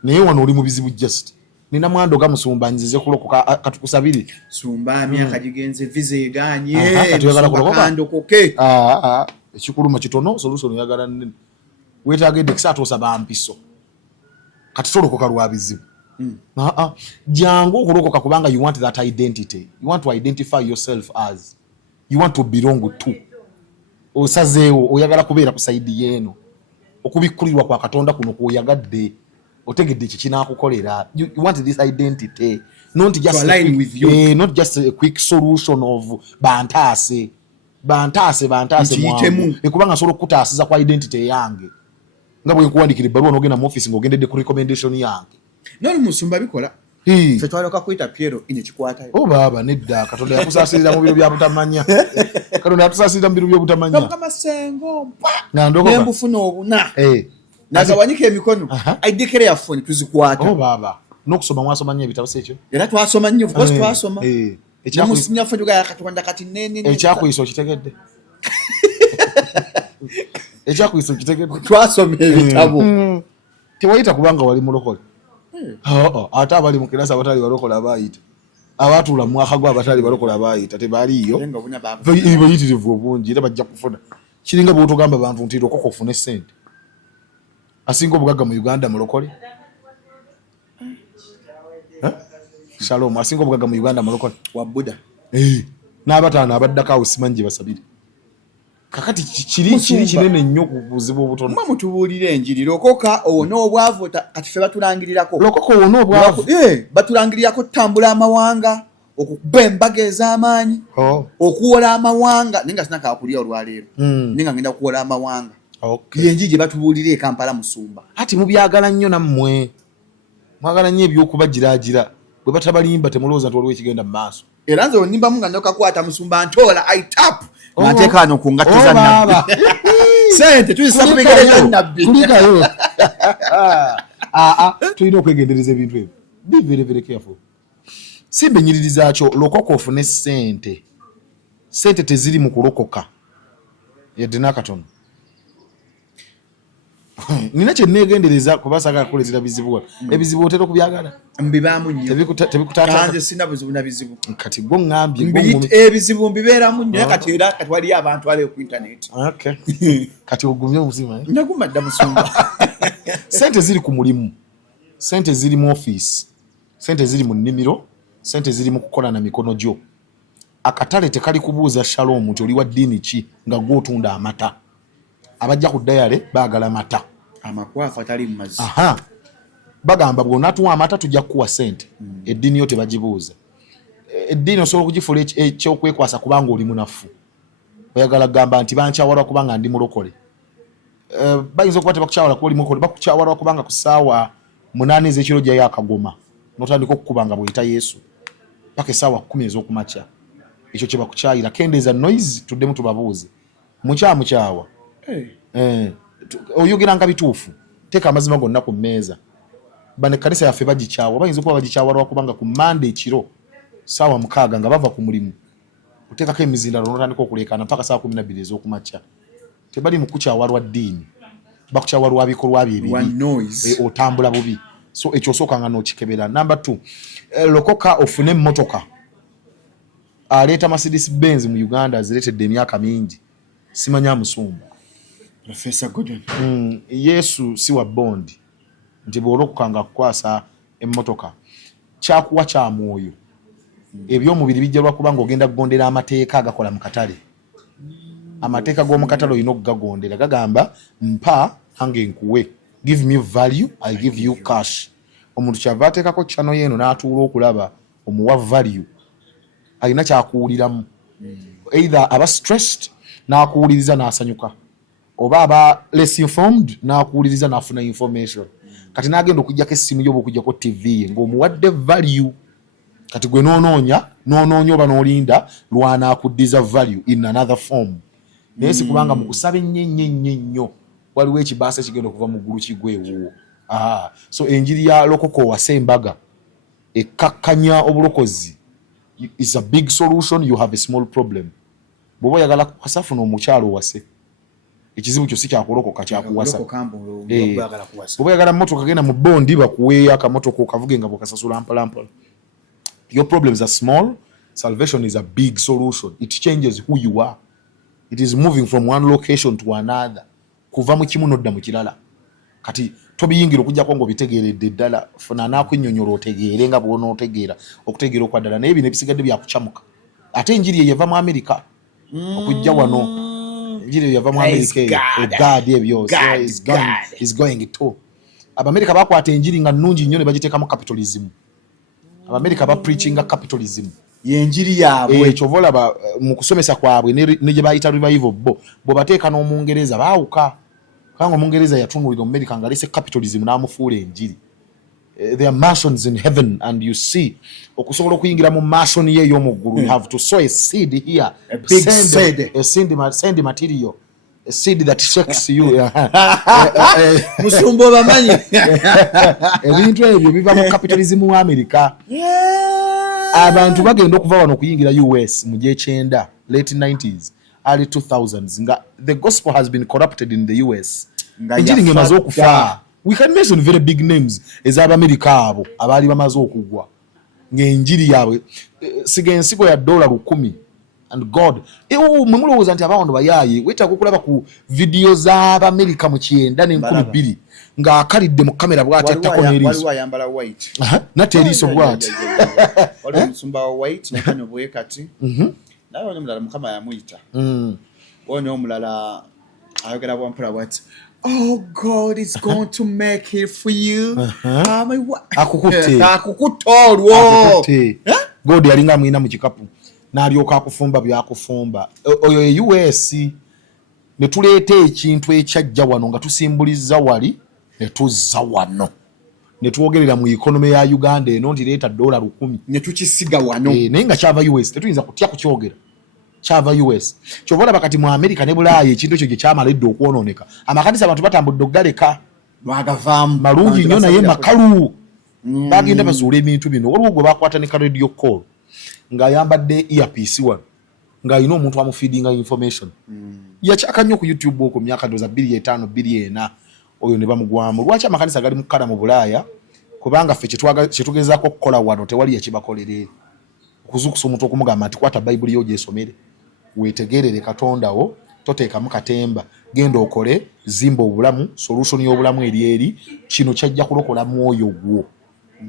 Naye wano oli mu bizibu just. Nina mwando ga musumba nzize kulokoka katukusabire. Sumba myaka gigenze visa eganye. Kati oyagala kulokoka. Ndokoke. Ekikuluma kitono solution oyagala nnene. Weetagedde kisatu osaba mpiso. Kati tolokoka lwa bizibu. Jangu okulokoka kubanga you want that identity. You want to identify yourself as. You want to belong to. Osazeewo oyagala kubeera ku side yeeno. Okubikkulirwa kwa Katonda kuno kwoyagadde. Otegedde kinakukolera. You want this identity. Not just to align with you. Not just a quick solution of bantaase mwangu. Ekubanga solo kutaasiza kwa identity yange. Nga bwe nkuwandikira ebbaluwa n'ogenda mu office ng'ogendedde ku recommendation yange. Noli musumba bikola. Ffe twaloka kuyita Piero ine kikwatayo. Baba nedda Katonda yakusaasirira mu biro bya butamanya. Katonda yakusaasirira mu biro bya butamanya. Kama sengo mpa. Nga ndogoka. Nembufuna obuna. Nagawanyika emikono. Aidekere ya phone tuzikwata. Baba. N'okusoma mwasoma nnyo ebitabo sekyo. Era twasoma nnyo, of course twasoma. Ekyamusinya ffe tuga Katonda kati nene. Ekyakuyisa okitegedde. Ekyakuyisa okitegedde. Twasoma ebitabo. Tewayita kubanga wali mulokole. Ate abali mu kirasa abatali balokola abayita. Abatuula mu mwaka gwa abatali balokola abayita tebaliyo. Bayitirivu obungi era bajja kufuna. kiringa bw'otogamba abantu nti lokoko ofune ssente asinga obugagga mu Uganda mulokole Shalom asinga obugagga mu Uganda mulokole wa Buddha n'abataano abaddako awo simanyi gye basabire kakati kiri kinene nnyo ku buzibu obutono mwe mutubuulire enjiri lokoka owona obwavu kati ffe batulangirirako lokoko owona obwavu batulangirirako tambula amawanga okuba embaga ez'amaanyi okuwola amawanga naye nga sinaka akulya olwaleero naye nga ngenda kuwola amawanga yenjiri gye batubuulire e Kampala Musumba ati mubyagala nnyo nammwe mwagala nnyo ebyokubagiraagira bwe batabalimba temulowooza nti waliwo ekigenda mu maaso era nze onimbamu nga ndokakwata Musumba ntoola itap mateeka ano ku ngatto za nabbi sente tuyisa ku bigere bya nabbi tulikayo tulina okwegendereza ebintu ebyo be very very careful simba enyiririza kyo lokoko ofune ssente teziri mu kulokoka yadde n'akatono nina kye neegendereza kuba sagala kukuleetera bizibu ebizibu otera okubyagala mbibaamu nnyo tebikutaata sina buzibu na bizibu kati gwe ngambye ebizibu mbibeeramu nnyo kati era kati waliyo abantu aliyo ku internet kati ogumye omusima naguma dda Musumba sente ziri ku mulimu sente ziri mu office sente ziri mu nnimiro sente ziri mu kukola na mikono gyo akatale tekali kubuuza Shalom nti oli wa ddiini ki nga gw'otunda amata abajja ku dayale baagala mata amakwafu atali mu mazzi bagamba bw'onatuwa amata tujja kukuwa sente eddiini yo tebagibuuza eddiini osobola okugifula ekyokwekwasa kubanga oli munafu oyagala kugamba nti bankyawalwa kubanga ndi mulokole bayinza okuba tebakukyawala kuba oli mulokole bakukyawalwa kubanga ku ssaawa 8 ez'ekiro gyayo akagoma n'otandika okukubanga bw'oyita Yesu paka essaawa 10 ez'okumakya ekyo kye bakukyayira kendeeza noise tuddemu tubabuuze mukyawa oyogera nga bituufu teeka amazima gonna ku mmeeza bane Kanisa yaffe bagikyawa bayinza okuba bagikyawa lwakubanga ku Monday ekiro ssaawa 6 nga bava ku mulimu oteekako emizindalo n'otandika okuleekaana mpaka ssaawa 12 ez'okumakya tebali mu kukyawa lwa ddiini bakukyawa lwa bikolwa bye ebibi otambula bubi so ekyo osookanga n'okikebera. Number 2 lokoka ofune emmotoka aleeta Mercedes Benz mu Uganda azireetedde emyaka mingi simanya Musumba Professor Gordon Yesu si wa bondi nti bw'olokukanga kukwasa emmotoka kyakuwa kya mwoyo ebyomubiri bijja lwakubanga ogenda kugondera amateeka agakola mu katale amateeka g'omu katale olina okugagondera gagamba mpa hange nkuwe give me value I give you cash omuntu kyava ateekako channel yeeno n'atuula okulaba omuwa value alina kyakuwuliramu either aba stressed n'akuwuliriza n'asanyuka oba aba less informed n'akuwuliriza n'afuna information kati n'agenda okujjako essimu yo okujjako TV ye ng'omuwadde value kati gwe n'onoonya oba n'olinda lw'anaakuddiza value in another form naye si kubanga mu kusaba ennyo waliwo ekibaasa ekigenda okuva mu ggulu kigwewo so enjiri ya lokoko wase embaga ekkakkanya obulokozi is a big solution you have a small problem bw'oba oyagala kasafuna omukyalo wase ekizibu kyo si kyakulokoka kyakuwasa bw'oba oyagala mmotoka genda mu bondi bakuweeyo akamotoka okavuge nga bw'okasasula mpolampola your problems are small salvation is a big solution it changes who you are it is moving from one location to another kuva mu kimu nodda mu kirala kati tobiyingira okujjako ng'obitegeeredde ddala funa anaakunnyonnyola otegeere nga bw'onootegeera okutegeera okwa ddala naye bino ebisigadde byakucamuka ate enjiri eyo yava mu Amerika okujja wano enjiri eyo yava mu Amerika God ebyo is going to Abamerika bakwata enjiri nga nnungi nnyo ne bagiteekamu capitalism Abamerika bapreachinga capitalism yenjiri yaabwe kyova olaba mu kusomesa kwabwe ne gye bayita revival bo bateeka n'omungereza baawuka kubanga omungereza yatunuulira Omumerika nga alese capitalism n'amufuula enjiri there are mansions in heaven and you see okusobola okuyingira mu mansion ye ey'omu ggulu you have to sow a seed here a big seed material a seed that shakes you Musumba obamanyi ebintu ebyo biva mu capitalism wa Amerika abantu bagenda okuva wano okuyingira US mu gy'ekyenda late 90s early 2000s nga the gospel has been corrupted in the US enjiri ng'emaze okufa we can mention very big names ez'Abamerika abo abaali bamaze okugwa ng'enjiri yaabwe siga ensigo ya $100 and God memulowooza nti abawondo bayaye wetaaga okulaba ku vidiyo z'Abamerika mu 1992 ng'akalidde mu kamera bw'ati attako n'eriiso waliwo ayambala white nate eriiso bw'ati waliwo omusumba wa white nekano bwe kati naye ono omulala mukama yamuyita ono omulala ayogera bwampola bwati oh God is going to make it for you akukutte olwo God yalinga amwina mu kikapu n'alyoka akufumba byakufumba oyo ye US ne tuleeta ekintu ekyajja wano nga tusimbuliza wali ne tuzza wano ne twogerera mu economy ya Uganda eno ndireeta $1,000 ne tukisiga wano naye nga kyava US tetuyinza kutya kukyogera kyava US kyobona bakati mu America ne Bulaaya ekintu ekyo gye kyamaledde okwonooneka amakanisa abantu batambudde okgaleka lwagavaamu malungi nnyo naye makalu bagenda bazuula ebintu bino waliwo gwe bakwata ne ka radio call ng'ayambadde earpiece wano ng'alina omuntu amufeedinga information yakyaka nnyo ku YouTube okwo myaka ndoza 25 24 oyo ne bamugwamu lwaki amakanisa gali mu kkala mu Bulaaya kubanga ffe kyetugezaako okukola wano tewali yakibakolerere okuzukusa omuntu okumugamba nti kwata Bayibuli yo gyesomere weetegerere Katonda wo toteekamu katemba genda okole zimba obulamu solution y'obulamu eri kino kyajja kulokola mwoyo gwo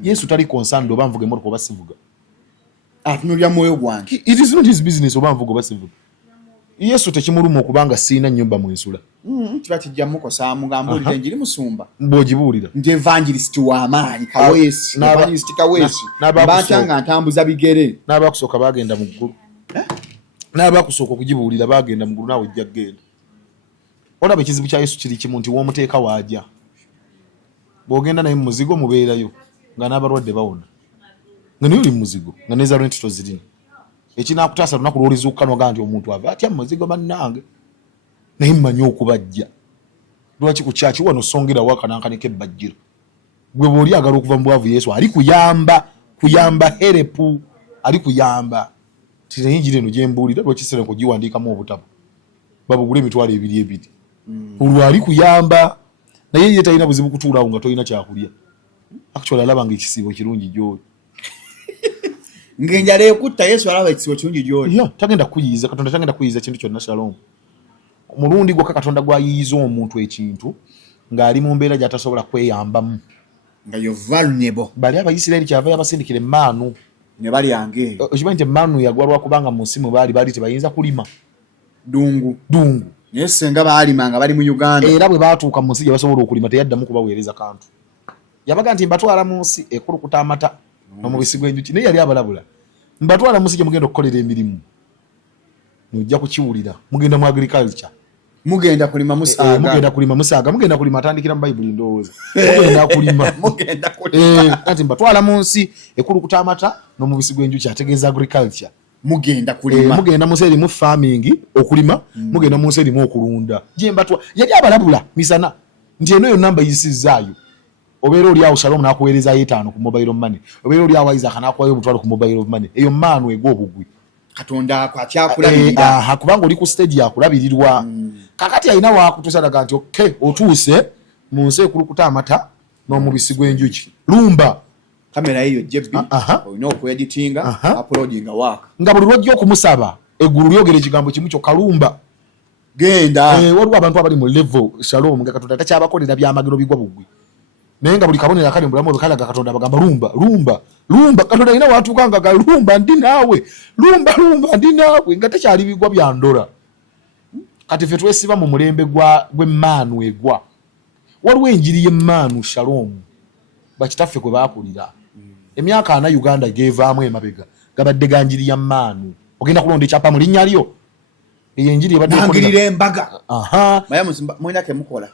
Yesu tali concerned oba nvuga emmotoka oba sivuga atunulya mwoyo gwange it is not his business oba nvuga oba sivuga Yesu tekimuluma okubanga siina nnyumba mu nsula kiba kijja mukosa mugamba olire njiri musumba bw'ogibuulira nje evangelist w'amaanyi Kawesi evangelist Kawesi batanga ntambuza bigere n'abakusooka bagenda mu ggulu n'abakusooka okugibuulira bagenda mu ggulu naawe ojja kgenda olaba ekizibu kya Yesu kiri kimu nti w'omuteeka waajya bw'ogenda naye mu muzigo mubeerayo nga n'abalwadde bawona nga naye oli mu muzigo nga n'ezalwenti tozirina ekinaakutaasa lunaku lw'olizuukanoga nti omuntu ava atya mu muzigo bannange naye mmanyi okubajja lwaki ku kyaki wano songerawo akanankaniko ebbajjiro gwe bw'oli agala okuva mu bwavu Yesu ali kuyamba herepu ali kuyamba tinayingira eno gye mbuulira lwaki sere kugiwandiikamu obutabo babugule emitwalo 2 olwo ali kuyamba naye ye talina buzibu kutuulawo nga tolina kyakulya actually alaba nga ekisiibo kirungi gy'oli ng'enjala ekutta Yesu alaba ekisibo kirungi gy'oli tagenda kuyiiza Katonda tagenda kuyiiza kintu kyonna Shalom omulundi gwokka Katonda gwayiyiza omuntu ekintu ng'ali mu mbeera gy'atasobola kweyambamu nga yo vulnerable bali Abayisirayiri kyava yabasindikira emmaanu ne balyange okimanyi nti emmaanu yagwa lwakubanga mu nsi mwe baali tebayinza kulima dungu naye senga baalima nga bali mu Uganda era bwe baatuuka mu nsi gye basobola okulima teyaddamu kubaweereza kantu yabaga nti mbatwala mu nsi ekulukuta amata n'omubisi gw'enjuki naye yali abalabula mbatwala mu nsi gye mugenda okukolera emirimu nojja kukiwulira mugenda mu agriculture mugenda kulima musaaga mugenda kulima atandikira mu Bayibuli ndowooza mugenda kulima kati mbatwala mu nsi ekulukuta amata n'omubisi gw'enjuki ategeeza agriculture mugenda kulima mugenda mu nsi erimu farming okulima mugenda mu nsi erimu okulunda yali abalabula misana nti eno yonna mbayisizaayo obeera oli awo Shalom n'akuweerezayo 5 ku mobile money obeera oli awo Isaac n'akuwayo omutwalo ku mobile money eyo maanu egw'obugwi Katonda akyakulabirira kubanga oli ku stage yakulabirirwa kakati alina waakutusalaga nti okay otuuse mu nsi ekulukuta amata n'omubisi gw'enjuki lumba kamera eyo jebbi olina okueditinga uploadinga waaka nga buli lwojja okumusaba eggulu lyogera ekigambo kimu kyokka lumba genda waliwo abantu abali mu level Shalom nga Katonda takyabakolera byamagero bigwa bugwi naye nga buli kabonero akali mu bulamu kalaga Katonda bagamba lumba Katonda alina waatuuka nga galumba ndi naawe lumba ndi naawe nga tekyali bigwa bya ndola kati ffe twesiba mu mulembe gw'emmaanu egwa waliwo enjiri y'emmaanu Shalom bakitaffe kwe baakulira emyaka 4 Uganda geevaamu emabega gabadde ganjiri ya mmaanu ogenda kulonda ekyapa mu linnya lyo eyo enjiri ebadde embaga maya mulina kemukola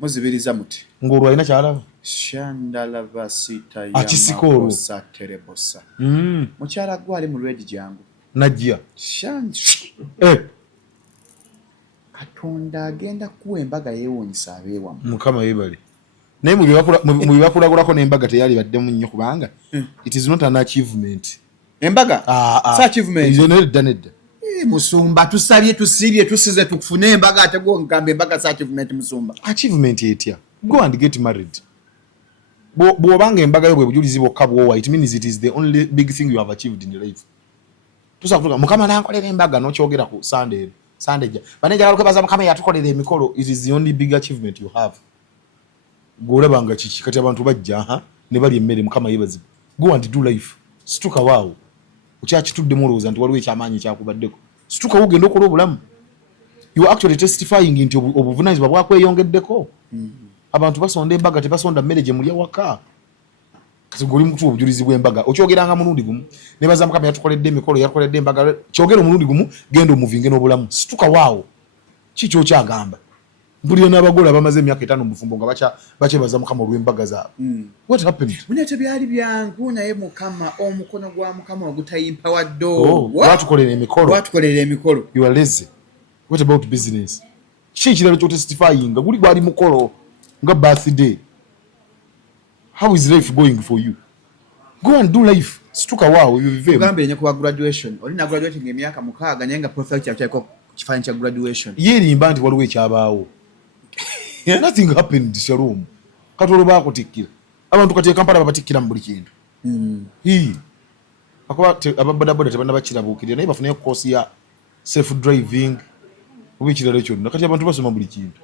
muzibiriza muti ng'olwo alina kyalaba shandalaba sita akisikoolo terebosa mukyala gwe ali mu lwegi jangu najja Katonda agenda kuwa embaga yeewuunyisa abeewamu Mukama yeebale naye mu byebakulagulako n'embaga teyali baddemu nnyo kubanga it is not an achievement embaga si achievement nedda musumba tusabye tusibye tusize tukufune embaga ate gwo ngamba embaga si achievement musumba achievement etya go and get married bw'obanga embaga yo bwe bujulizi bwokka bwowa it means it is the only big thing you have achieved in your life tusa kutuka mukama nankolera embaga nokyogera ku Sunday banejagala kwebaza mukama yatukolera emikolo. It is the only big achievement you have. Golabanga kiki kati abantu bajja ne bali emmere mukama yebazi. Go and do life. Situka waawo ukyakitudde mulowooza nti waliwo ekyamaanyi kyakubaddeko. Situka ugenda okola obulamu. You are actually testifying nti obuvunaanyizibwa bwakweyongeddeko. Abantu basonda embaga tebasonda mmere gye mulya waka. Kati goli mutu obujulizi bw'embaga okyogeranga mulundi gumu nebaza mukama yatukoledde emikolo yakoledde embaga kyogera omulundi gumu genda omuvinge n'obulamu. Situka waawo kiki okyagamba. Mpulira n'abagola bamaze emyaka 5 mu bufumbo nga bakyebaza mukama olw'embaga zaabwe. What happened? Mune tebyali byangu naye mukama omukono gwa mukama ogutayimpa waddo. Watukolera emikolo. You are lazy. What about business? Kiki ekirala kyotestifying nga guli gwali mukolo nga birthday. How is life going for you? Go and do life. Situka waawo you gambe nyo kwa graduation. Oli na graduating emyaka 6 naye nga profile kyako kifanye kya graduation. Yerimba nti waliwo ekyabaawo. Nothing happened Shalom. Katolo baakutikkira. Abantu kati Kampala babatikkira mu buli kintu. Akoba ababodaboda tebana bakirabuukirira naye bafune course ya self driving obikiralo kyonna kati abantu basoma buli kintu.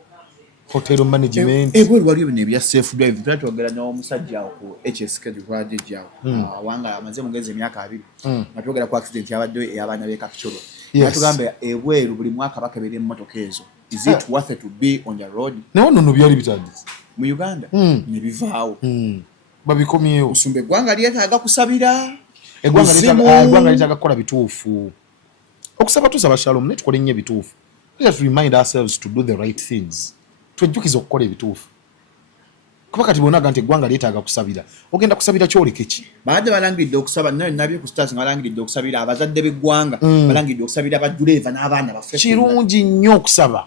Hotel management. Ebwe waliyo nebya self driving twatwogera n'omusajja ku HSK Rwanda jjawo. Wanga amaze mugeze emyaka 2. Natwogera ku accident yabadde ey'abaana be Kapcholo. Natugambe ebweru buli mwaka bakebera emmotoka ezo. Is it worth it to be on the road? No byali bitandise. Mu Uganda ne bivaawo. Babikomyewo. Usumbe gwanga lyetaaga kusabira. Eggwanga litaaga kukola bituufu. Okusaba tusaba Shalom ne tukole nnyo bituufu. Let us remind ourselves to do the right things. Twejjukiza okukola ebituufu. Kuba kati bonaga nti eggwanga lyetaaga kusabira. Ogenda kusabira kyoleke ki? Baadde balangidde okusaba nabyo ku stars nga balangidde okusabira abazadde b'eggwanga balangidde okusabira baduleva n'abaana baffe. Kirungi nnyo okusaba.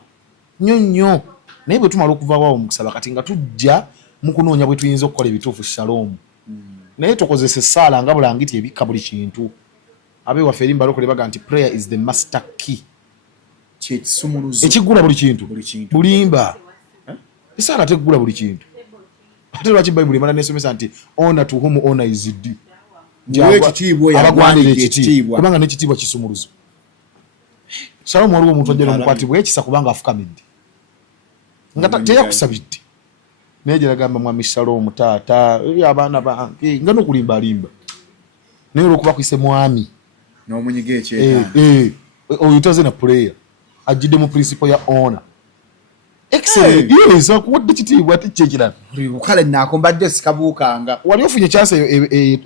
Nnyo. Naye bwe tumala okuva waawo mu kusaba kati nga tujja mu kunoonya bwe tuyinza okukola ebituufu Shalom. Naye tukozese essaala nga bulangiti ebikka buli kintu. Abewaffe eri mbalokole baga nti prayer is the master key. Ekigula buli kintu. Bulimba. Essaala teggula buli kintu. Ate lwaki Bayibuli emala n'esomesa nti honor to whom honor is due. Abagwanira ekitiibwa. Kubanga n'ekitiibwa kisumuluzo. Shalom waliwo omuntu ajja n'omukwatibwa ekisa kubanga afukamidde. Nga teyakusabidde. Naye gyeragamba mwami Shalom taata eri abaana bange nga n'okulimbalimba. Naye olw'okuba kwise mwami. N'omunyiga ekyetaano. Oyo taze na prayer. Ajjidde mu principle ya honor. Excellent. Yes, akuwadde kitiibwa ate kyekirala. Kale nnakombadde sikabuukanga. Wali ofunye chance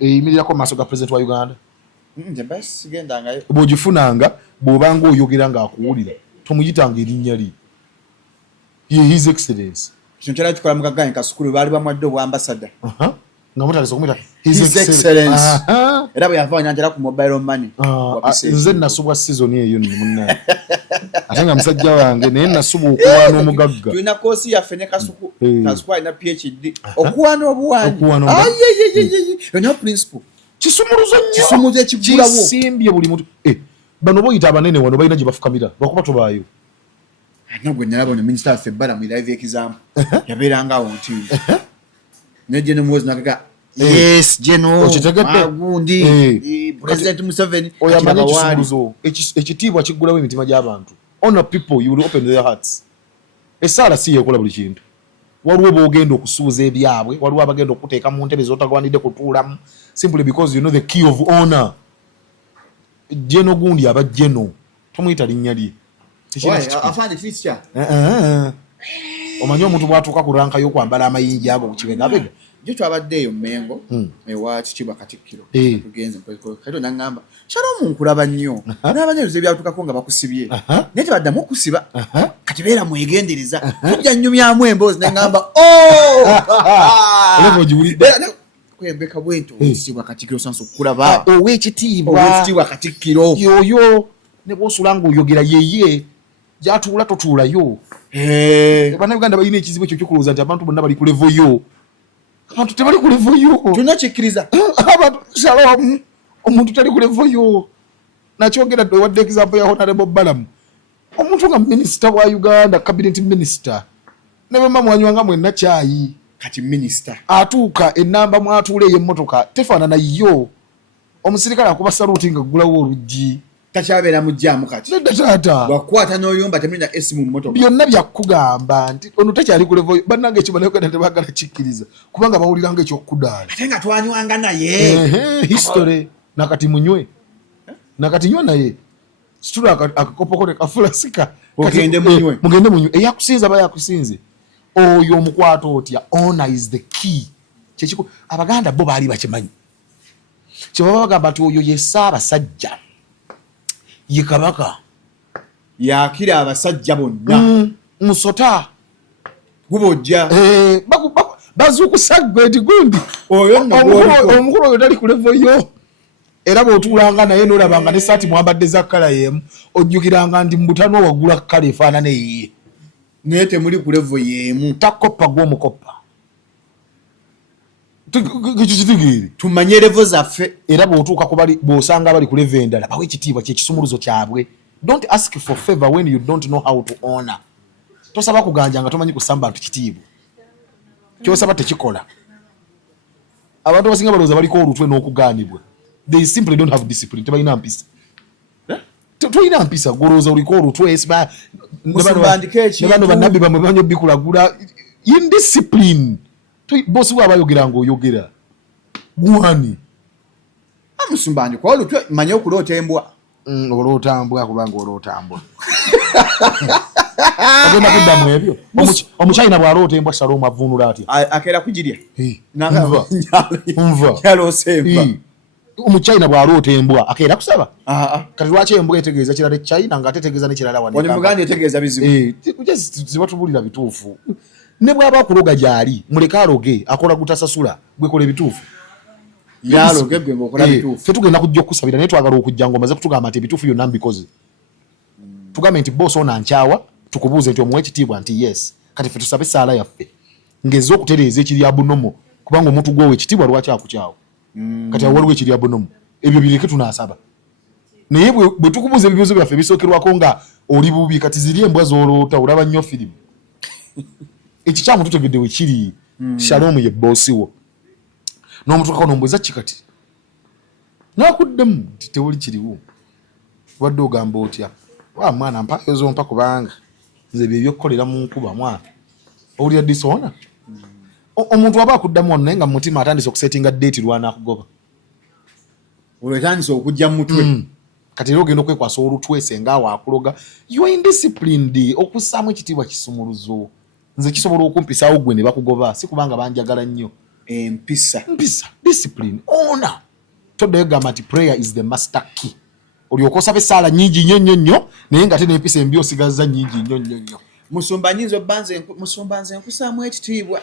eyimirirako mu maaso ga president wa Uganda? Nje basi sigendangayo. Bw'ogifunanga bw'obanga oyogera ng'akuwulira tomuyitanga erinnya lye. His Excellency. Kino kyali kikola mu Kaganya Kasukulu baali bamwadde obwambasada. Nga mutalese okumuyita His Excellency. Era bwe yava wanyanjala ku mobile money. Nze nasubwa season eyo nno munna. Ate nga musajja wange naye nasubwa okuwaana omugagga. Tulina koosi yaffe ne Kasuku. Kasuku alina PhD. Okuwaana obuwanyi. Yonna principle. Kisumuluzo nnyo. Kisumuluzo ekigulawo. Kisimbye buli muntu. Bano boyita abanene wano balina gye bafukamira. Lwakuba tobaayo. Nagwe nalabona minisita waffe Bala mu live exam. Yabeeranga awo nti. Ne General Mwozi nagaga. Yes, General. Magundi. President Museveni. Oyamanya kisumuluzo. Ekitiibwa kiggulawo emitima gy'abantu. Honor people, you will open their hearts. Essaala si yeekola buli kintu. Waliwo boogenda okusuuza ebyabwe, waliwo abagenda okuteeka mu ntebe z'otagwanidde kutuulamu, simply because you know the key of honor. Jeno gundi aba Jeno. Tomuyita linnya lye. Afande Christian. Omanyi omuntu bw'atuuka ku ranka y'okwambala amayinja ago ku kibegabega. Jo twabaddeeyo Mmengo ewa Kitiibwa Katikkiro. Tugenze kati n'angamba Shalom nkulaba nnyo. N'abanyaluze ebyatukako nga bakusibye. Naye tebaddamu okusiba. Kati beera mwegendereza. Tujja nnyumyamu emboozi n'angamba Olaba ogiwulidde. Kwembeka bwento Kitiibwa Katikkiro sanso okulaba. Ow'ekitiibwa Katikkiro. Yoyo ne bw'osula ng'oyogera yeye gy'atuula totuulayo. Bannayuganda balina ekizibu ekyo ky'okulowooza nti abantu bonna bali ku level yo. Abantu tebali ku level yo. Tunakikkiriza. Abantu Shalom. Omuntu tali ku level yo. Nakyogera wadde example ya Honorable Balamu. Omuntu nga minisita wa Uganda, cabinet minister. Ne bwe mwanywa mwenna kyayi. Kati minister. Atuuka ennamba mwatuula ey'emmotoka tefaanana yo. Omusirikale akuba saluti nga ggulawo oluggi. takyabera mu jjaamu kati nedda taata wakwata n'oyomba temulina esimu mu mmotoka byonna byakugamba nti ono takyali ku level bannange ekibanayogadde tebagala kikkiriza kubanga bawuliranga ekyokudaala ate nga twanywanga naye history nakati munywe naye situla akakopoko tekafulasika mugende munywe eyakusinza aba yakusinze oyo omukwato otya honor is the key kyekiku abaganda bo baali bakimanyi kyebaba bagamba nti oyo ye Ssaabasajja ye kabaka yakira abasajja bonna musota gubojja bazuukusa gwedi gundi oyo omukulu oyo tali ku level yo era bw'otuulanga naye n'olabanga ne saati mwambadde za kkala y'emu ojjukiranga ndi mbutano waggula kkala efaanana eyiye naye temuli ku level y'emu takoppa gw'omukoppa kikitegeere tumanye level zaffe era bw'otuuka bw'osanga bali ku level endala bawe ekitiibwa kyekisumuluzo kyabwe don't ask for favor when you don't know how to honor tosaba kuganja nga tomanyi kusamba bantu kitiibwa kyosaba tekikola abantu abasinga balowooza baliko olutwe n'okugaanibwa they simply don't have discipline tebalina mpisa tolina mpisa golowooza oliko olutwe ne bano bannabbi bamwe bamanyi obikulagula indiscipline bosi bwaba ayogera ng'oyogera gwani amusumbanje kwa olutwe manye okuloota embwa oloota mbwa kubanga oloota mbwa agenda kuddamu ebyo omukyayina bw'aloota embwa Shalom avunula atya akeera kugirya nva yaloosemba omukyayina bw'aloota embwa akeera kusaba kati lwaki embwa etegeeza kirala ekyayina nga tetegeeza nekirala wanmuganda etegeeza bizibu zibatubulira bituufu ne bw'aba akuloga gy'ali muleke aloge akola gutasasula gwekola ebituufu yaloge gwe ng'okola bituufu ffe tugenda kujja okusabira naye twagala okujja ng'omaze kutugamba nti ebituufu byonna mbikoze tugambe nti bosi ono ankyawa tukubuuze nti omuwa ekitiibwa nti yes kati ffe tusabe essaala yaffe ng'ezze okutereeza ekiri abunomo kubanga omuntu gwowa ekitiibwa lwaki akukyawa kati awo waliwo ekiri abunomo ebyo bireke tunaasaba naye bwe tukubuuza ebibuuzo byaffe bisookerwako nga oli bubi kati ziri embwa z'oloota olaba nnyo firimu ekikyamu tutegedde we kiri Shalom ye boosi wo n'omutuukako nombweza ki kati nakuddemu nti tewuli kiriwo wadde ogamba otya wa mwana mpayo zompa kubanga nze bye byokkolera mu nkuba mwana owulira disoona omuntu aba akuddamu wano naye nga mu mutima atandise okusetinga deeti lwanakugoba olwo etandise okujja mu mutwe kati era ogenda okwekwasa olutwese ngaawo akuloga you are indisciplined okussaamu ekitiibwa kisumuluzo nze kisobola okumpisaawo gwe ne bakugoba si kubanga banjagala nnyo empisa discipline ona toddayo gamba nti prayer is the master key olyoka osaba essaala nnyingi nnyo naye nga ate n'empisa embi osigaza nnyingi nnyo musumba nze nkusaamu ekitiibwa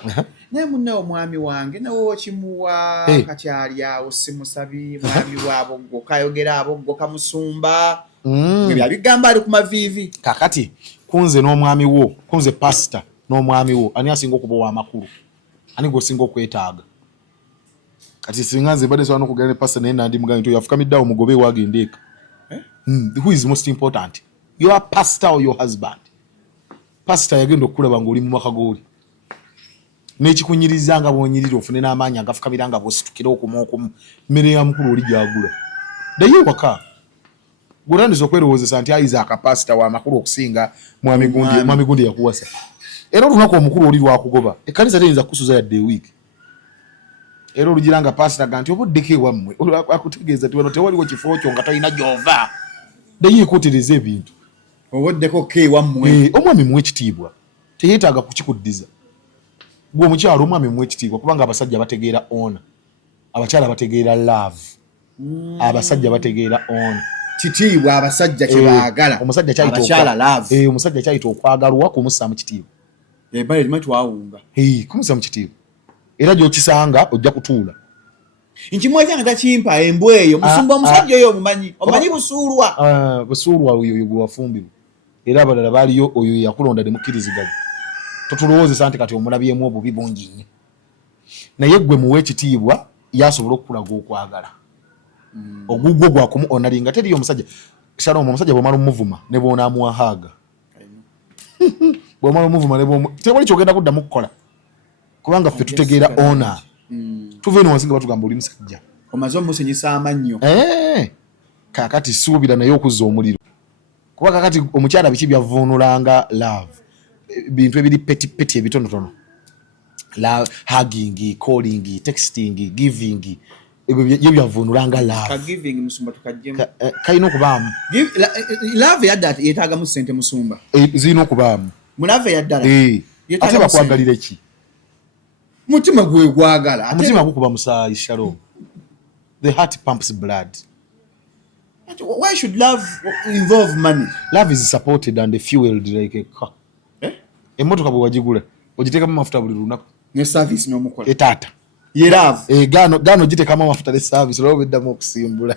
naye munne omwami wange nawe okimuwa kakyali awo simusabi mwami waabo ggo kayogera abo ggo kamusumba byabigamba ali ku maviivi kakati kunze n'omwami wo kunze pasita n'omwami wo ani asinga okuba ow'amakulu ani gwosinga okwetaaga kati singa nze mbadde sobola n'okugenda ne pasita naye nandi mugambe nti oyafukamiddeawo mugobe wagenda eka who is most important your pastor or your husband pastor yagenda okulaba ng'oli mu maka g'oli n'ekikunyiriza nga bw'onyirira ofune n'amaanyi agafukamira nga bw'ositukira okumu mmere ya mukulu oli gyagula ddayo ewaka gw'otandise okwerowoozesa nti ayiza akapasita w'amakulu okusinga mwami gundi yakuwasa era olunaku omukulu oli lwakugoba ekkanisa teyinza kukusuza yadde ewiiki era olugira nga pasita ga nti obuddeko ewammwe akutegeeza nti wano tewaliwo kifo kyo nga talina gy'ova ddayo ekootereza ebintu obuddeko keewammwe omwami muwe ekitiibwa teyeetaaga kukikuddiza gwe omukyalo omwami muwe ekitiibwa kubanga abasajja bategeera ona abakyala bategeera love abasajja bategeera ona kitiibwa abasajja kyebaagala omusajja kyayita okwagalwa kumusaamu kitiibwa ebbala erimu twawunga kumusaamu kitiibwa era gy'okisanga ojja kutuula nkimu ekyanga takimpa embwa eyo musumba omusajja oyo omanyi busuulwa oyo gwe wafumbibwa era abalala baaliyo oyo yakulonda nemukkiriziganya totulowoozesa nti kati omulabyemu obubi bungi nnyo naye gwe muwe ekitiibwa yasobola okukulaga okwagala ogugwo gwakumu onalinga teriyo omusajja Shalom omusajja bw'omala omuvuma ne bw'onaamuwahaaga bw'omala omuvuma tewali kyogenda kuddamu kukola kubanga ffe tutegeera ona tuva eno wansi nga batugamba oli musajja omaze omusinyisa amannyo kakati suubira naye okuzza omuliro kuba kakati omukyala biki byavuunulanga love bintu ebiri petipeti ebitonotono hugging calling texting giving ebyo byavuunulanga love kalina okubaamu love yadda ati yeetaagamu ssente musumba zirina okubaamu mulave yaddala ate bakwagalira ki mutima gwe gwagala mutima gukuba musaayi shalom the heart pumps blood. Why should love involve money? Love is supported and fueled like a car. Emotoka bwe wagigula ogiteekamu amafuta buli lunaku ne service n'omukola etaata ye love gano giteekamu amafuta ne service olwo beddamu okusimbula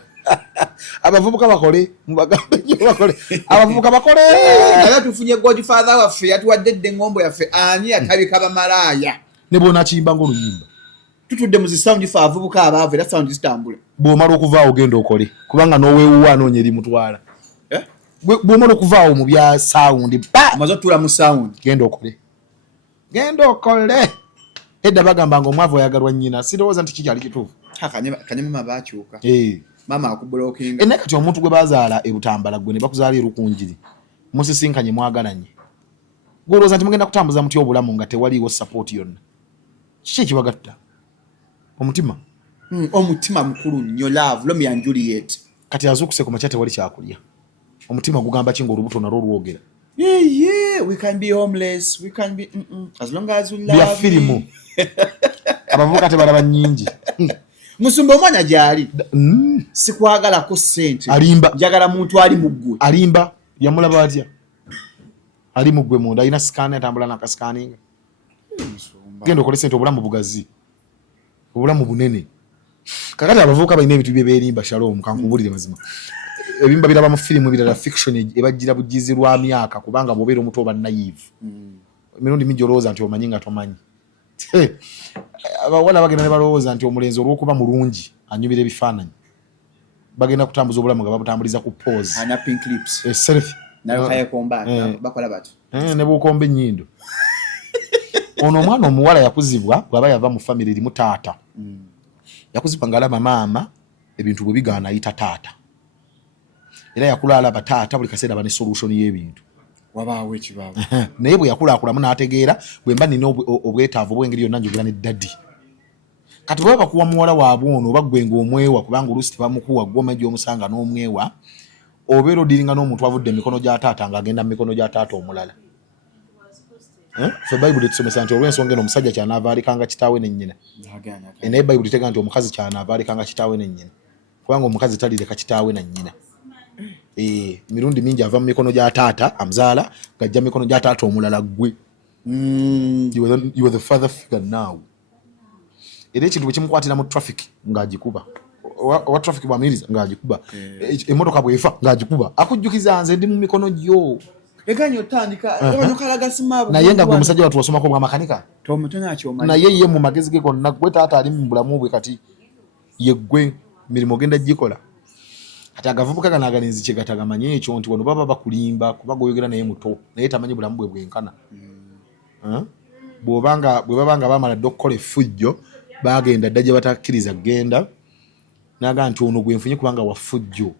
abavubuka bakole mubagambe nnyo bakole abavubuka bakole era tufunye godfather waffe yatuwadde dde engombo yaffe ani yatabika bamalaaya ne bwona kiyimba ng'oluyimba tutudde mu zisawundi fe abavubuka abaavu era sawundi zitambula bw'omala okuvaawo ogenda okole kubanga n'oweewuwa anoonya erimutwala bw'omala okuvaawo mu bya sawundi amaze otula mu sawundi genda okole edda bagamba nga omwavu oyagalwa nnyina sirowooza nti kikyali kituufu kanye mama baakyuka mama akubulookinga naye kati omuntu gwe bazaala e Butambala gwe ne bakuzaala e Rukunjiri musisinkanye mwagalanye gwolowooza nti mugenda kutambuza muti obulamu nga tewaliiwo support yonna kiki ekibagatta omutima omutima mukulu nnyo love Romeo and Juliet kati azuukuse ku makya tewali kyakulya omutima gugamba ki ng'olubuto nalwo lwogera we can be homeless we can be as long as we love bya firimu abavubuka tebalaba nnyingi musumba omwana gyali sikwagalako ssente alimba njagala muntu ali mu ggwe alimba yamulaba atya ali mu ggwe munda alina sikaani atambula nakasikaninga genda okole ssente obulamu bugazi obulamu bunene kakati abavubuka balina ebintu bye beerimba shalom kankubulire mazima ebimba biraba mu firimu ebirala fiction ebajjira bugizi lwa myaka kubanga bw'obeera omuto oba naive emirundi mingi olowooza nti omanyi nga tomanyi abawala bagenda ne balowooza nti omulenzi olw'okuba mulungi anyumira ebifaananyi bagenda kutambuza obulamu nga babutambuliza ku pose ana pink lips selfie bakola bati ne bukomba ennyindo ono omwana omuwala yakuzibwa bw'aba yava mu famire erimu taata yakuzibwa ng'alaba maama ebintu bwe bigaana ayita taata era yakula alaba taata buli kaseera aba ne solution y'ebintu wabaawo ekibaawo naye bwe yakulaakulamu n'ategeera bwe mba nina obwetaavu obw'engeri yonna njogera ne daddi kati bwe bakuwa muwala waabwe ono oba ggwe ng'omwewa kubanga oluusi tebamukuwa ggwe omajja omusanga n'omwewa obeera odiringa n'omuntu avudde emikono gya taata ng'agenda mu mikono gya taata omulala ffe bayibuli tusomesa nti olw'ensonga eno omusajja kyanaavaalikanga kitaawe ne nnyina naye bayibuli tega nti omukazi kyanaavaalikanga kitaawe ne nnyina kubanga omukazi talireka kitaawe na nnyina mirundi mingi ava mu mikono gya taata amuzaala ng'ajja mu mikono gya taata omulala ggwe you are the father figure now era ekintu bwe kimukwatira mu traffic ng'agikuba owa traffic bw'amiriza ng'agikuba emmotoka bw'efa ng'agikuba akujjukiza nze ndi mu mikono gyo eganya otandika abanyokalaga simaabo naye nga gwe musajja watu wasomako bwa makanika tomutonya kyoma naye ye mu magezi ge gonna gwe taata ali mu bulamu bwe kati ye gwe mirimu ogenda gikola kati agavubuka gano agalenzi kye gatagamanye ekyo nti wano baba bakulimba kuba goyogera naye muto naye tamanyi bulamu bwe bwenkana bwe babanga bamala dde okukola effujjo bagenda dda gye batakkiriza genda naga nti ono gwe nfunye kubanga wafujjo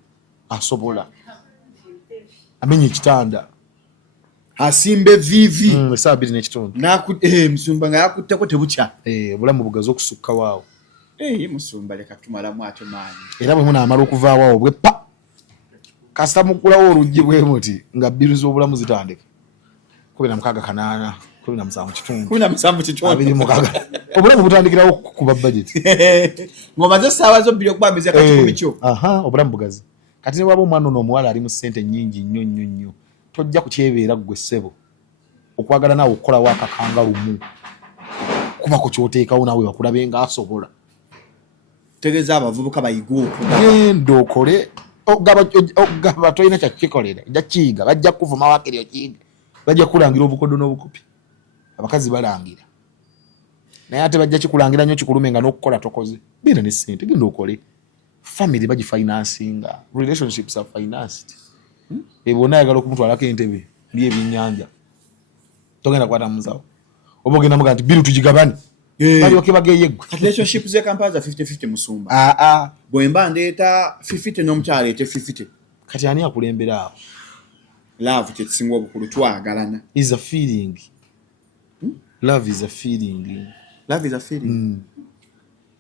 asobola amenye ekitanda asimbe vivi saa 2:30 musumba nga yakutteko tebukya obulamu bugazi okusukka waawo musumba leka tumalamu ate maanyi era bwe munaamala okuvaawo awo bwe pa kasita mukulawo oluggi bwe muti nga bbiru z'obulamu zitandika 16 17 obulamu butandikirawo kuba budget ng'omaze essaawa zo bbiri okubambiza kati ku mikyo obulamu bugazi kati ne waba omwana ono omuwala ali mu ssente nnyingi nnyo nnyo nnyo tojja kukyebeera ggwe ssebo okwagala naawe okukolawo akakanga lumu kuba ku kyoteekawo naawe bakulabe ng'asobola tegeeza abavubuka bayiga genda okole ogaba tolina kyakukikolera ojja kiyiga bajja kukuvuma wakiri okiyiga bajja kukulangira obukodo n'obukupi abakazi balangira naye ate bajja kikulangira nnyo kikulume nga n'okukola tokoze beera ne ssente genda okole family bagifinansinga relationships are financed ebona ayagala okumutwalako entebe ndi ebyennyanja togenda kwata musawo oba ogenda muga nti biru tugigabane balyoke bageye gwe relationship ze Kampala za 50-50 Musumba bwemba ndeeta 50 n'omukyala ete 50 kati ani akulembera awo love kyekisinga obukulu twagalana is a feeling love is a feeling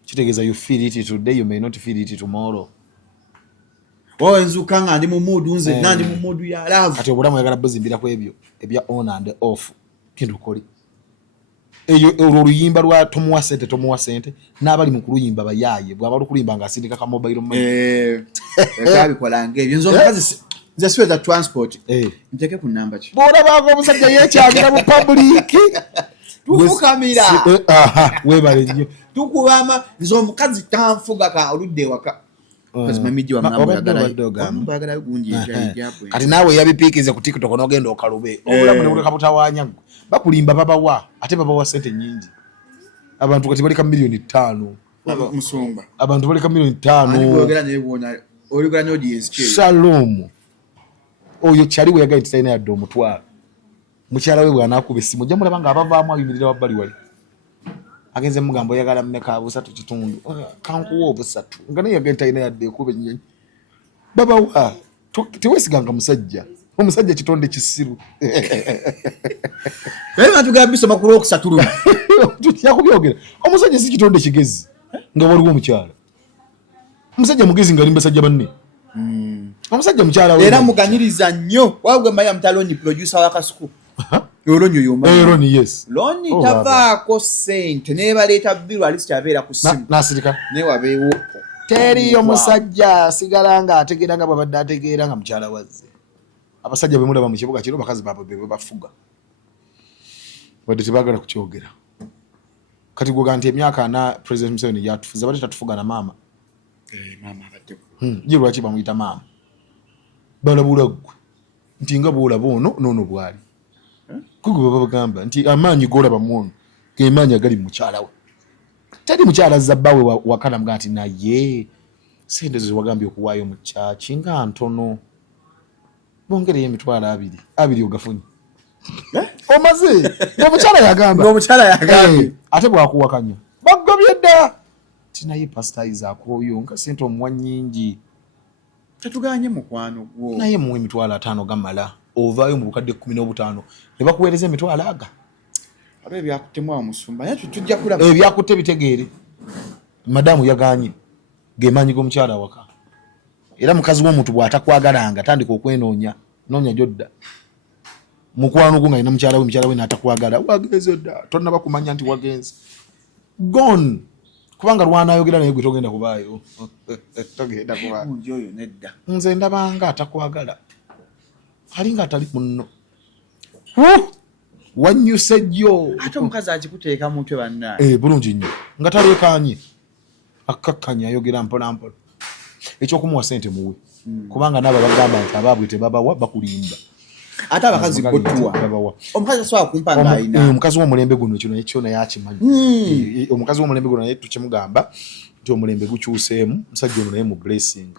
kitegeeza you feel it today you may not feel it tomorrow nzuka nga ndi mu mood nze nandi mu mood ya love kati obulamu yagala buzimbira ku ebyo ebya on and off kintu koli eyo oluyimba lwa tomuwa sente n'abali mu kuluyimba bayaye bwaba lukulimba nga asindika ka mobile money ekabikola ng'ebyo nzo mukazi nze siweza transport nteke ku namba ki bora baako omusajja yekyagira mu public tufukamira webale nnyo tukubama nzo omukazi tanfuga ka oludde waka kati naawe yabipiikize ku TikTok n'ogenda okalube obulamu ne buleka butawanya bakulimba babawa ate babawa sente nyingi abantu kati baleka milioni 5 Musumba abantu baleka milioni 5 Shalom oyo kyali we yagaita sayina yadde omutwalo mukyala we bw'anaakuba essimu ojja mulaba nga abavaamu ayimirira wabbali wali agenze mugambo oyagala mmeka busatu kitundu kankuwa obusatu nga naye yagaita sayina yadde ekuba ennyonyi babawa teweesiganga musajja omusajja kitonde kisiru tugambisa makulu okusatuluma tutya kubyogera omusajja si kitonde kigezi nga waliwo omukyala omusajja mugezi nga limbasajja banne omusajja mukyala we era muganyiriza nnyo wabwe maya mtaloni producer wa Kasuku Loni yes Loni tavaako sente nebaleeta biru alisi kyabeera ku simu nasirika ne wabeewo teri omusajja asigala nga ategeera nga bwabadde ategeera nga mukyala wazze abasajja bwe mulaba mu kibuga kiro bakazi baabwe be bafuga wadde tebaagala kukyogera kati gwoga nti emyaka 4 President Museveni yatufuza bali tatufuga na maama ye lwaki bamuyita maama balabula gwe nti nga bwolaba ono noono bwali kugo baba bagamba nti amaanyi golaba muono ke maanyi agali mu mukyala we teri mukyala zabbawe wakana mga nti naye sente zo wagambye okuwaayo mu kyaki nga ntono bongereyo emitwalo abiri ogafunye omaze omukyala yagamba ate bwakuwakanya bagobye dda tinaye pasitayiza Akoye nga sente omuwa nnyingi tetuganye mukwano gwo naye muwe emitwalo 5 gamala ovaayo mu bukadde 15 ne bakuweereza emitwalo aga ate ebyakutemwa Musumba naye tujja kulaba ebyakutte bitegeere madamu yaganye gemaanyi g'omukyala waka era mukazi w'omuntu bw'atakwagalanga tandika okwenoonya noonya jodda mukwano gwo nga ina mukyala we n'atakwagala wagenze dda tonnaba kumanya nti wagenze gone kubanga lwanayogera naye gwe togenda kubaayo togenda kubaayo oyo nedda nze ndabanga atakwagala alinga atali munno wanyuse jjo ate omukazi akikuteeka mu mutwe bannaye bulungi nnyo nga talekanye akakkanya ayogera mpola mpola ekyokumuwa sente muwe kubanga naabo bagamba nti abaabwe tebabawa bakulimba ate abakazi botuwa omukazi asobola kumpa ng'ayina omukazi w'omulembe guno kino ekyo naye akimanyi omukazi w'omulembe guno naye tukimugamba nti omulembe gukyuseemu musajja ono naye mu blessing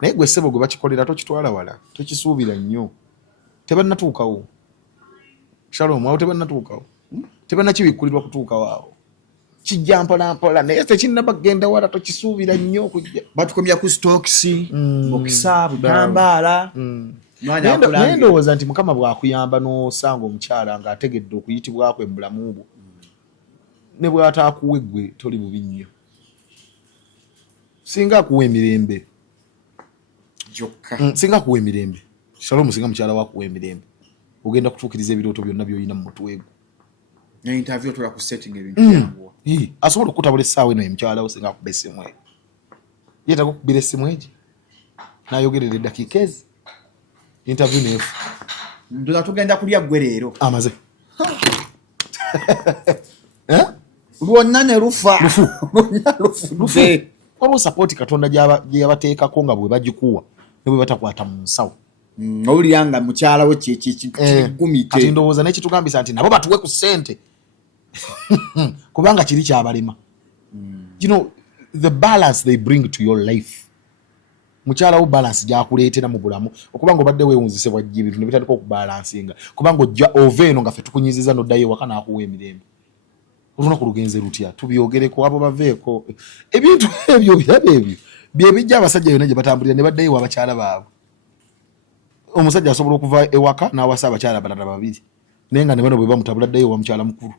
naye gwe ssebo gwe bakikolera tokitwala wala tokisuubira nnyo tebannatuukawo Shalom awo tebannatuukawo tebannakibikkulirwa kutuukawo awo kijja mpola mpola naye tekinnaba kugenda wala tokisuubira nnyo okujja batukomya ku stocks okisa Butambala naye ndowooza nti Mukama bw'akuyamba n'osanga omukyala ng'ategedde okuyitibwako embulamu bwo ne bw'ataakuwe ggwe toli bubi nnyo singa akuwa emirembe gyokka singa akuwa emirembe Shalom singa mukyala wakuwa emirembe ogenda kutuukiriza ebirooto byonna by'olina mu mutwe gwo ne interview tola ku setting ebintu byangu asobola okutabula essaawa eno mukyala we singa akuba essimu eyo yeetaaga okukubira essimu egi n'ayogerera eddakiika ezi interview neefu ndoza tugenda kulya ggwe leero amaze lwonna ne lufa waliwo sapooti Katonda gye yabateekako nga bwe bagikuwa ne bwe batakwata mu nsawo owulira nga mukyala we kigumite kati ndowooza nekitugambisa nti nabo batuwe ku ssente kubanga kiri kyabalema you know the balance they bring to your life mukyala wo balance gyakuleetera mu bulamu okubanga obadde weewunzisebwa jja ebintu ne bitandika okubalansinga kubanga ojja ova eno nga ffe tukunyiziza n'oddayo ewaka n'akuwa emirembe olunaku lugenze lutya tubyogereko abo baveeko ebintu ebyo birabe ebyo bye bijja abasajja yonna gye batambulira ne baddayo abakyala baabwe omusajja asobola okuva ewaka n'awasa abakyala balala babiri naye nga ne bano bwe bamutabula ddayo wa mukyala mukulu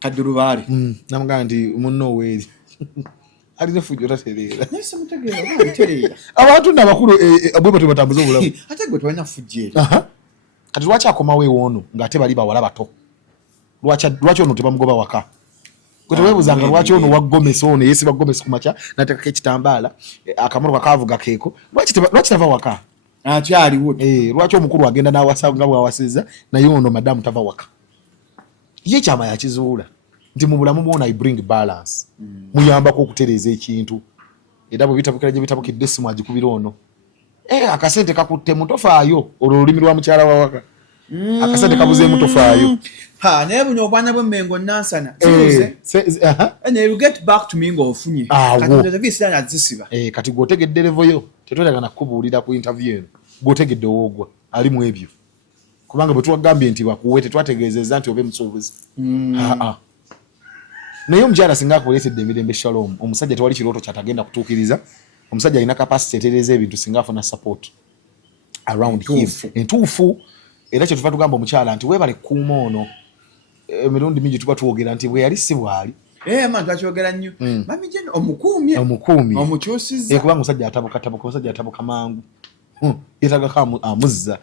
kaddurubaale namugamba nti munno weeri alina fujjo tatereera abantu nabakulu bwe batyo batambuza obulamu ate gwe tewalina fujjo kati lwaki akomawo ewoono ng'ate bali bawala bato lwaki ono tebamugoba waka gwe teweebuzanga lwaki ono waggomesa ono yeesiba gomesi ku makya nateekako ekitambaala akamotoka kaavuga keeko lwaki tava waka akyaliwo lwaki omukulu agenda n'awasa nga bw'awasizza naye ono madamu tava waka ye kyama yakizuula nti mu bulamu mwona I bring balance muyambako okutereeza ekintu era bwe bitabukira gye bitabukidde essimu agikubira ono akasente kakutte mutofaayo olwo olulimi lwa mukyala wa waka akasente kabuzeemu tofaayo naye buno obwana bw'emmengo nansana and you get back to me ng'ofunye kati gw'otegedde levoyo tetwetaaga nakubuulira ku interview eno gw'otegedde woogwa ali mu ebyo kubanga bwe tuwagambye nti bakuwe tetwategeezezza nti obe musuubuzi naye omukyala singa akuleetedde emirembe shalom omusajja tewali kirooto kyatagenda kutuukiriza omusajja alina kapasite etereeza ebintu singa afuna support around him entuufu era kye tuva tugamba omukyala nti weebale kuuma ono emirundi mingi tuba tuwogera nti bwe yali si bwali man twakyogera nnyo mami jeno omukuumi omukyusizza kubanga omusajja atabuka mangu yeetagako amuzza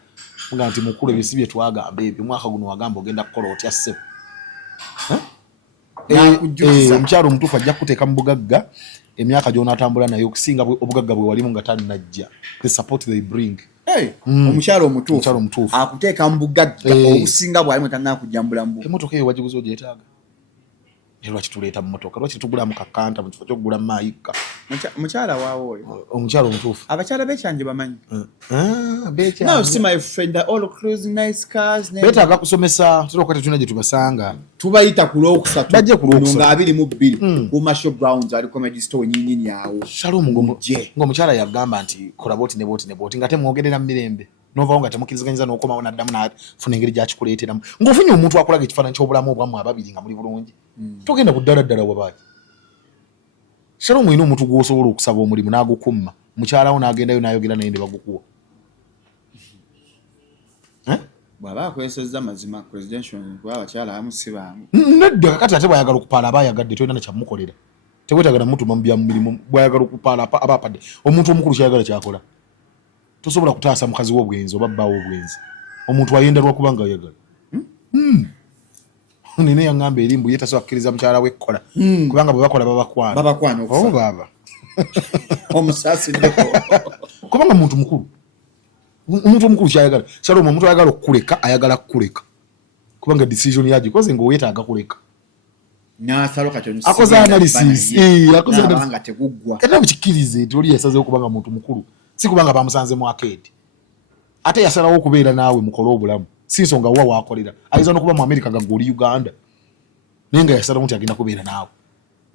nga nti mukulu ebyo si bye twagamba ebyo mwaka guno wagamba ogenda kukola otya ssebo omukyalo omutuufu ajja kuteeka mu bugagga emyaka gy'onaatambula naye okusinga obugagga bwe walimu nga talinajja the support they bring omukyalo omutuufu akuteeka mu bugagga obusinga bwalimu tannaakujja mu bulamu emmotoka eyo wagiguza ogyetaaga lwaki tuleeta mu motoka lwaki tugulamu kakanta mu kifo ky'okugula mayika mukyala waawo oyo omukyalo omutuufu abakyala bekyanje bamanyi beetaaga kusomesa tera okwate tulina gye tubasanga tubayita ku lwokusatu bajje ku lwokusatu nga 22 ku Marshall Browns ali comedy store nyinyini awo Shalom ng'omukyala yagamba nti kola booti ne booti nga temwogerera mu mirembe novaawo nga temukkirizganyiza n'okomawo n'addamu n'afuna engeri gyakikuleeteramu ng'ofunye omuntu akulaga ekifaananyi ky'obulamu obwammwe ababiri nga muli bulungi togenda ku ddala wabaaki Shalom olina omuntu gw'osobola okusaba omulimu n'agukumma mukyalawo n'agendayo n'ayogera naye ne bagukuwa bw'aba akozesezza mazima presidential kuba abakyala abamusibaamu nedda kakati ate bw'ayagala okupaala aba ayagadde tolina nakyamukolera tewetaaga namutuma mu bya mirimu bw'ayagala okupaala aba apadde omuntu omukulu kyayagala kyakola tosobola kutaasa mukazi w'obwenzi oba bbaawo obwenzi omuntu ayenda lwakuba nga ayagala nina yaŋŋamba erimbu ye tasobola kukkiriza mukyala we kukola kubanga bwe bakola babakwana baaba omusaasiddeko kubanga omuntu omukulu kyayagala Shalom omuntu ayagala okukuleka ayagala kukuleka kubanga decision yagikoze ng'oweetaaga kuleka akoze analysis nga teguggwa era mukikkirize nti oli yasazeewo kubanga muntu mukulu si kubanga bamusanze mu arcade ate yasalawo okubeera naawe mukole obulamu si nsonga wa waakolera ayinza n'okuba mu America nga gw'oli Uganda naye nga yasalawo nti agenda kubeera naawe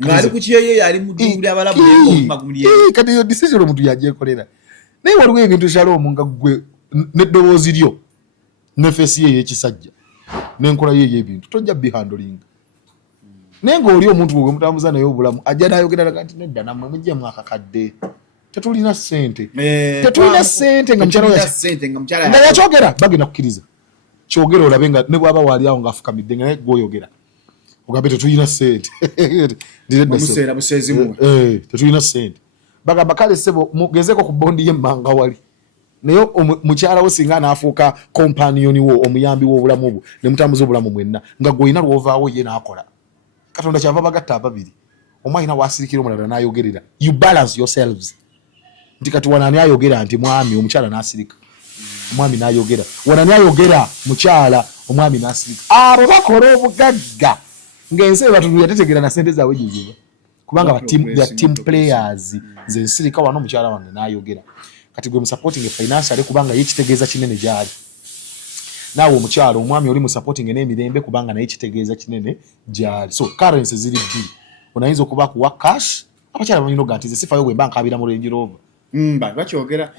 ng'ali ku kiyeyo yali muduuli abalabu kati eyo decision omuntu yagyekolera naye waliwo ebintu Shalom nga ggwe n'eddoboozi lyo ne feesi ye ey'ekisajja n'enkola ye ey'ebintu tojja bihandolinga naye ng'oli omuntu gwe mutambuza naye obulamu ajja n'ayogera nti nedda nammwe mujjemu akakadde tetulina ssente nga mukyala nga yakyogera bagenda kukkiriza kyogera olabe nga ne bw'aba waali awo ng'afukamidde nga naye gw'oyogera ogambe tetulina ssente tetulina ssente bagamba kale ssebo mugezeko ku bondi y'emmanga wali naye mukyala wo singa n'afuuka companion wo omuyambi w'obulamu obwo ne mutambuza obulamu mwenna nga gw'olina lw'ovaawo ye n'akola Katonda kyava bagatta ababiri omu alina waasirikira omulala n'ayogerera you balance yourselves nti kati wanani ayogera nti mwami omukyala n'asirika omwami n'ayogera wanani ayogera mukyala omwami n'asirika abo bakola obugagga ng'ensi ebatunulira tetegera na ssente zaabwe gyeziba kubanga team players nze nsirika wano omukyala wange n'ayogera kati gwe musupporting financially kubanga ye kitegeeza kinene gyali naawe omukyala omwami oli musupporting n'emirembe kubanga naye kitegeeza kinene gyali so currency ziri bbiri onayinza okuba kuwa cash abakyala balina oga nti nze sifayo bwe mba nkaabira mu Range Rover bakyogera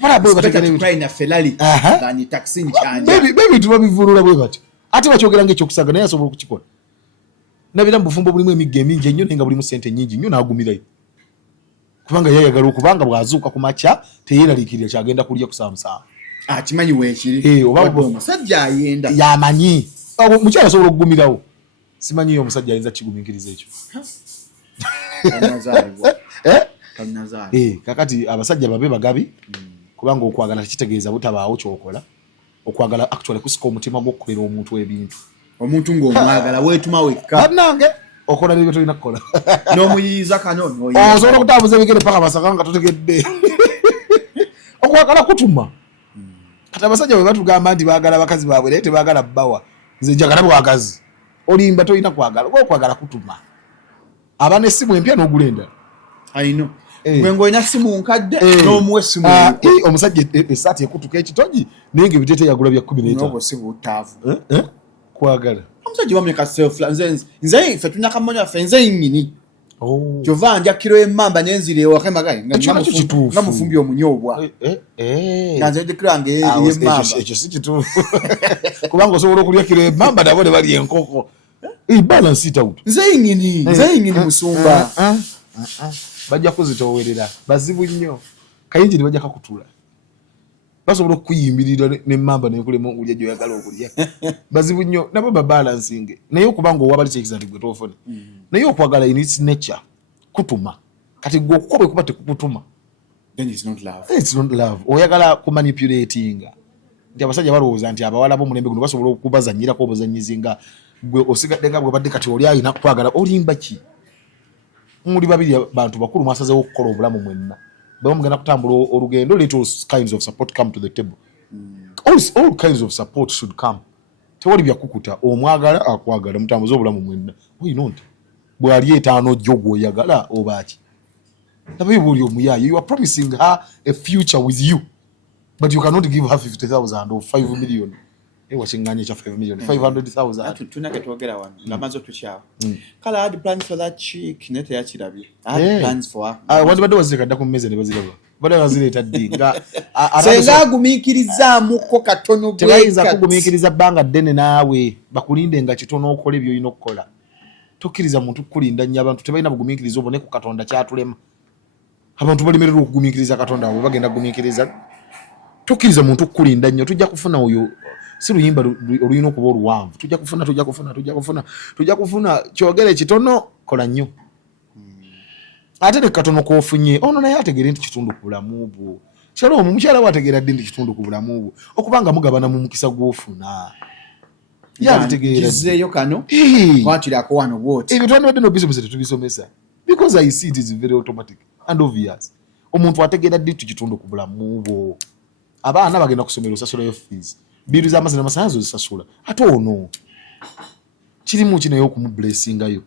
bebintu babivulula bwe batyo ate bakyogera ng'ekyokusaga naye asobola okukikola nabira mu bufumbo bulimu emigga emingi ennyo naye nga bulimu ssente nnyingi nnyo n'agumirayo kubanga yayagala okubanga bw'azuuka ku makya teyeeraliikirira kyagenda kulya ku saamusaamu akimanyi weekiri oba omusajja ayenda yamanyi mukyala asobola okugumirawo simanyiyo omusajja ayinza kigumiikiriza ekyo kakati abasajja babe bagabi kubanga okwagala tekitegeeza butabaawo kyokola okwagala actually kusika omutima gw'okukubera omuntu ebintu omuntu ng'omwagala weetuma wekka bannange okola nebyo tolina kukola n'omuyiiza kano osobola okutambuza ebigere paka masaka nga totegedde okwagala kutuma kati abasajja bwe batugamba nti baagala bakazi baabwe naye tebaagala bbawa nze njagala bwagazi olimba tolina kwagala oba okwagala kutuma aba n'essimu empya n'ogula endala ayino gwe ng'olina simu nkadde n'omuwa essimu omusajja essaati ekutuka ekitogi naye nga ebiteete yagula bya 15 si butaavu kwagala omusajja bamuleka selfla nze ffe tulina kamonya waffe nze nnyini kyova nja kiro emmamba nenzira ewaka emagaye nga mufumbi omunyoobwa nga nze kiro yange ey'emmamba ekyo si kituufu kubanga osobola okulya kiro emmamba nabo ne balya enkoko balance it out nze nnyini musumba bajja kuzitoowerera bazibu nnyo kayinjiri bajja kakutula basobola okuyimirira n'emmamba nekulema okulya gyoyagala okulya bazibu nnyo nabo babalancing naye okubanga owabali kyekizanti gwe toofune naye okwagala in its nature kutuma kati gwe okukoba ekuba tekukutuma then it's not love oyagala kumanipulatinga nti abasajja balowooza nti abawala b'omulembe guno basobola okubazanyirako obuzanyizi nga gwe osigadde nga bwe badde kati oli alina kwagala olimba ki muli babiri bantu bakulu mwasazeewo okukola obulamu mwenna bwe mugenda kutambula olugendo let all kinds of support come to the table all kinds of support should come tewali byakukuta omwagala akwagala mutambuza obulamu mwenna oyina nti bw'ali etaano jjo gw'oyagala oba ki nabaye bw'oli omuyaaye you are promising her a future with you but you cannot give her 50,000 or 5 million wakiŋŋaanya ekya 5 million 500,000 tunake twogera wano nga maze otukyawa kale I had plans for that chick naye teyakirabye I had plans for her wandibadde wazireka dda ku mmeeza ne baziraba badde bazireeta ddi nga senga agumiikirizaamuko katono tebayinza kugumiikiriza bbanga ddene naawe bakulinde nga kitono okola by'olina okukola tokkiriza muntu kukulinda nnyo abantu tebalina bugumiikiriza obone ku katonda kyatulema abantu balemererwa okugumiikiriza katonda abo bagenda kugumiikiriza tokkiriza muntu kukulinda nnyo tujja kufuna oyo si luyimba oluyina okuba oluwanvu tujja kufuna kyogere kitono kola nnyo ate ne katono kofunye ono naye ategere nti kitundu ku bulamu bwo kyalo mukyala we ategeera ddi nti kitundu ku bulamu bwo okubanga mugabana mu mukisa gw'ofuna yategeerezeeyo kano watirako wano bwoti ebyo twandibadde nobisomesa tetubisomesa because I see it is very automatic and obvious omuntu ategeera ddi nti kitundu ku bulamu bwo abaana bagenda kusomera osasulayo fees biru z'amazzi n'amasannyalaze ozisasula ate ono kirimu ki naye okumublessingayo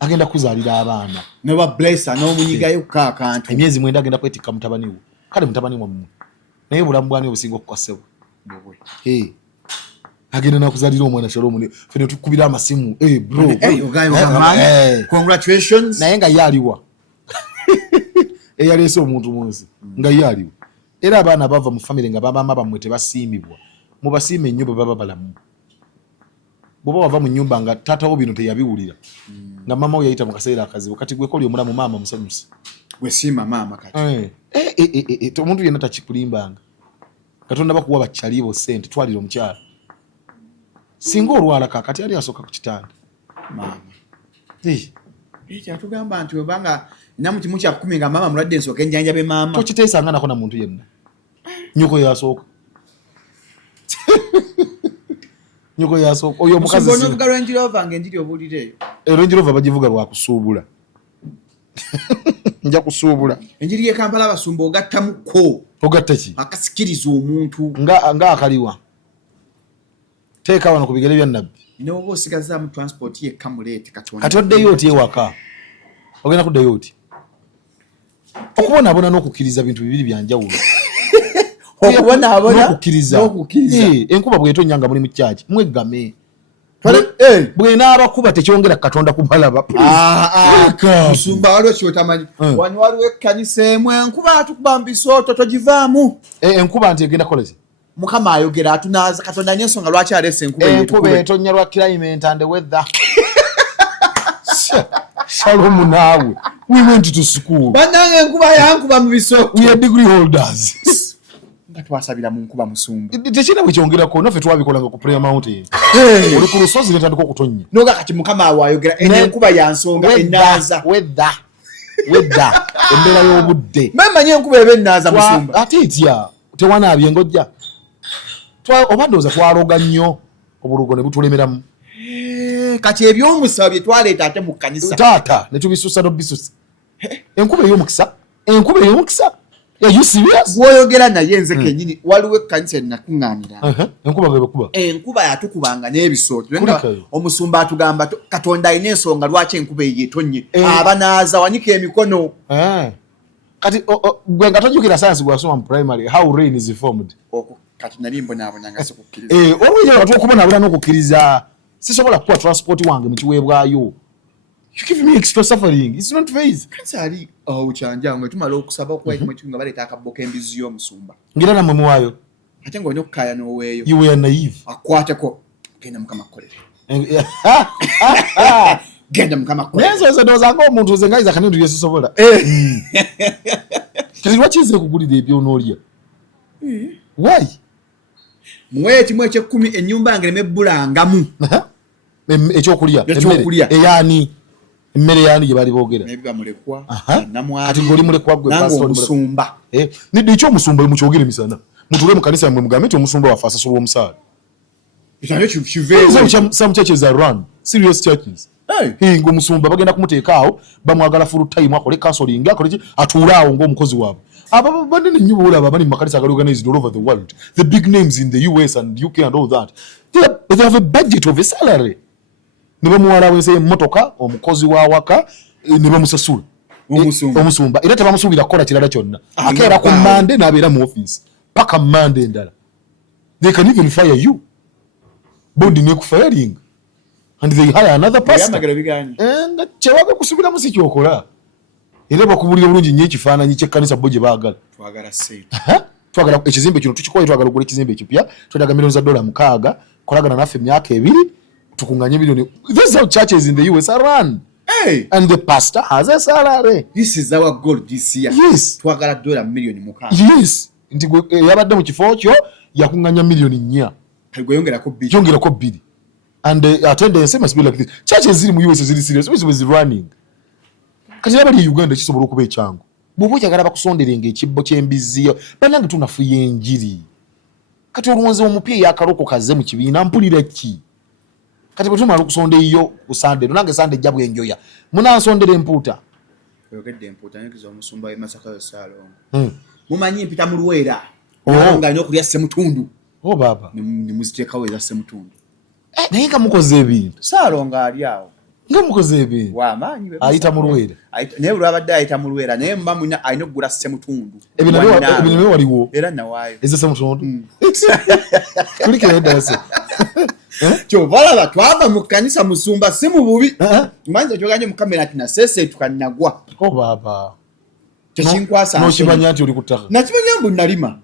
agenda kuzaalira abaana noba blessa n'omunyigayo kaakantu emyezi 9 agenda kwetikka mutabani we kale mutabani wammwe naye obulamu bwani obusinga okukwasebwa agenda nakuzaalira omwana Shalomu fene tukubira amasimu bro congratulations naye nga yaaliwa eyaleese omuntu munsi nga yaaliwa era abaana bava mu famire nga bamaama bammwe tebasiimibwa mubasiime ennyo bwe baba balamu bw'oba wava mu nnyumba nga taatawo bino teyabiwulira nga maama we yayita mu kaseera akazibu kati gwe koli omulamu maama musanyusi wesiima maama kati omuntu yenna takikulimbanga katonda bakuwa bakyalibo ssente twalira omukyala singa olwala kakati ali asooka ku kitanda maama kyatugamba nti webanga namu kimu kya 10 nga maama mulwadde ensooka enjanjabe maama tokiteesanga nako na muntu yenna nyoko yasooka nyoko yasooka oyo omukazi si ovuga Range Rover ng'enjiri obuulire Range Rover bagivuga lwa kusuubula nja kusuubula enjiri y'e Kampala abasumba ogattamuko ogatta ki akasikiriza omuntu nga akaliwa teeka wano ku bigere bya nabbi n'oba osigazaamu transport yekka muleete katonda kati oddeyo oti ewaka ogenda kuddayo oti okubonaabona n'okukkiriza bintu bibiri byanjawulo okubonaabona enkuba bw'etonnya nga muli mu kyaki mweggame bw'enaabakuba tekyongera katonda kubalaba musumba waliwo kyotamanyi wano waliwo ekkanisa emu enkuba atukuba mu bisooto togivaamu enkuba nti egenda kolezi mukama ayogera atunaaza katonda n'ensonga lwaki aleese enkuba etonnya lwa climate and weather Shalom nawe. We went to school. Banange enkuba yankuba mu bisoko. We are degree holders. Nga twasabira mu nkuba musumba. Tekina bwe kyongerako naffe twabikolanga ku Prayer Mountain. Oli ku lusozi netandika okutonnya. Noga kati mukama awayogera enkuba yansonga ennaza. Wedda. Embeera y'obudde. Mama nye enkuba ebe ennaza musumba. Ate etya tewanaabye ngojja. Obaddoza twaloga nnyo obulugo ne butulemeramu. Kati ebyomusabye twaleeta ate mu kanisa. Taata ne tubisusa n'obisusa. Enkuba ey'omukisa. Are you serious? Gwoyogera naye nze kennyini waliwo ekkanisa ennakuŋŋaanira. Enkuba gwe bekuba. Enkuba yatukubanga n'ebisooto. Omusumba atugamba Katonda alina ensonga lwaki enkuba eyo etonnye. Abanaaza wanika emikono. Kati gwe nga tojjukira science gwasoma mu primary how rain is formed. Kati nali mbonaabona nga sikukkiriza. Olw'ekyo nga twokubonabula n'okukkiriza sisobola kukuwa transport wange mu kiweebwayo. You give me extra suffering. It's not faith. Kanisa ali uchanja ngwe tumala okusaba okuwa ekimwe kinga baleta akabboka embizi y'omusumba. Ngira namwe muwayo. Ate ng'olina okukaya n'oweeyo. You were naive. Akwateko. Genda mukama kolere. Genda mukama kolere. Yenzo ndoza ng'omuntu nze ngayiza kanindu yesusobola. Kati lwaki nze kugulira ebyo n'olya? Why? Mweti mweche 10 ennyumba yange emebbulangamu. Ekyokulya. Eyani. Mmere yani gye bali boogera. Ebiba mulekwa. Namwali. Kati ng'oli mulekwa gwe pastor musumba. Nidde ekyo omusumba mukyogere misana. Mutule mu kanisa mwe mugambe nti omusumba waffe asasulwa omusaala. Some churches are run. Serious churches. Ng'omusumba bagenda kumuteeka awo bamwagala full time akole counseling akole atuula awo ng'omukozi waabwe. Abo banene nnyo boolaba bali mu makanisa agali organized all over the world. The big names in the US and UK and all that. They have a budget of a salary. Ne bamuwala wense emmotoka omukozi wa waka ne bamusasula. Omusumba. Era tebamusuubira kukola kirala kyonna. Akeera ku Monday n'abeera mu office. Paka Monday endala. They can even fire you. Bodi ne kufiring. And they hire another person. Nga kyewaga kusubiramu si kyokola. Era bakubulira bulungi nnyo ekifaananyi ky'ekkanisa bo gye baagala. Twagala sente. Twagala ekizimbe kino tukikoye twagala okugula ekizimbe ekipya. Twetaaga millions of dollars 6. Kolagana naffe emyaka 2. Tukunganye million. This is how churches in the US are run. Hey. And the pastor has a salary. This is our goal this year. Yes. Twagala $1 million 6. Yes. Nti yabadde mu kifo kyo yakunganya million 4. Kagwe yongerako 2. Yongerako 2. And the attendance must be like this. Churches ziri mu US ziri serious. Which was running. Kati yabali Uganda kisobola okuba ekyangu. Bw'oba oyagala bakusonderenga ekibbo ky'embiziyo bannange tunafuya enjiri. Kati olwonze omupya yakaloko kaze mu kibiina mpulira ki? Kati bwe tumala okusonda eyo ku Sunday nange Sunday jja bwenjoya munansondera empuuta. Oyogedde empuuta nyikiza omusumba w'e Masaka Salongo. Mumanyi mpita mu Lwera. Nga alina okulya ssemutundu. Baba. Ne muziteekawo eza ssemutundu. Naye nga mukoze ebintu. Salongo ali awo. Nga mukoze ebintu. W'amaanyi be. Ayita mu Lwera. Naye bwe abadde ayita mu Lwera naye mba mulina alina okugula ssemutundu. Ebintu waliwo. Era nawaayo. Eza ssemutundu. Kuliko eddaase. Balaba twava mu kanisa musumba si mu bubi. Manza kyoganye mu kamera ati nasese tukannagwa. Baba. Tekinkwasa. N'okimanya nti oli ku ttaka. Nakimanya mbu nalima.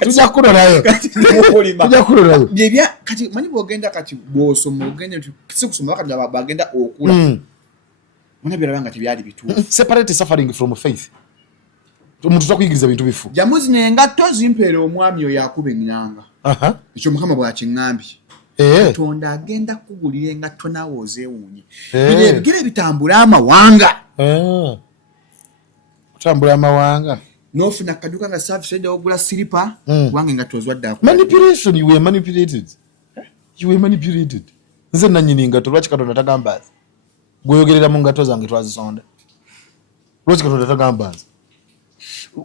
Tujja kukolerayo. Tujja kukolerayo. Byebya kati manyi bw'ogenda kati bw'osoma ogenda si kusoma kati bagenda okula. Munabira nga tebyali bituufu. Separate suffering from faith. Omuntu takuyigiriza bintu bifu. Jamuzi nengatto zimpeera omwami oyo akuba ennyanga. Ekyo Mukama bw'akiŋŋambye. Katonda agenda kugulira engatto naawe ozeewuunye. Bino ebigere bitambula amawanga. Kutambula amawanga. N'ofuna akaduka nga service edda ogula siripa kubanga engatto ozwadde akuba. Manipulation, you were manipulated. You were manipulated. Nze nannyini engatto lwaki Katonda tagamba nze? Gweyogerera mu ngatto zange twazisonda. Lwaki Katonda tagamba nze?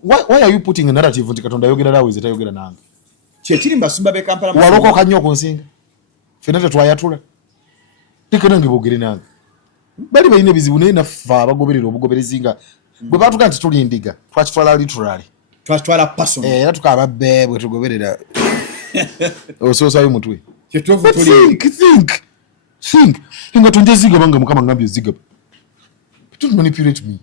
Why are you putting a narrative nti Katonda ayogera naawe nze tayogera nange? Kyekiri mbasumba b'e Kampala. Walokoka nnyo okunsinga. Ffenna tetwayatula. Tekanange boogere nange. Bali balina ebizibu naye naffe abagoberera obugoberezi nga bwe baatuga nti tuli ndiga twakitwala literally. Twakitwala personal. Era tukaaba bbe bwe tugoberera. Osoosayo mutwe. Think. Nga tonde zigaba nga Mukama ngambye zigaba. Don't manipulate me.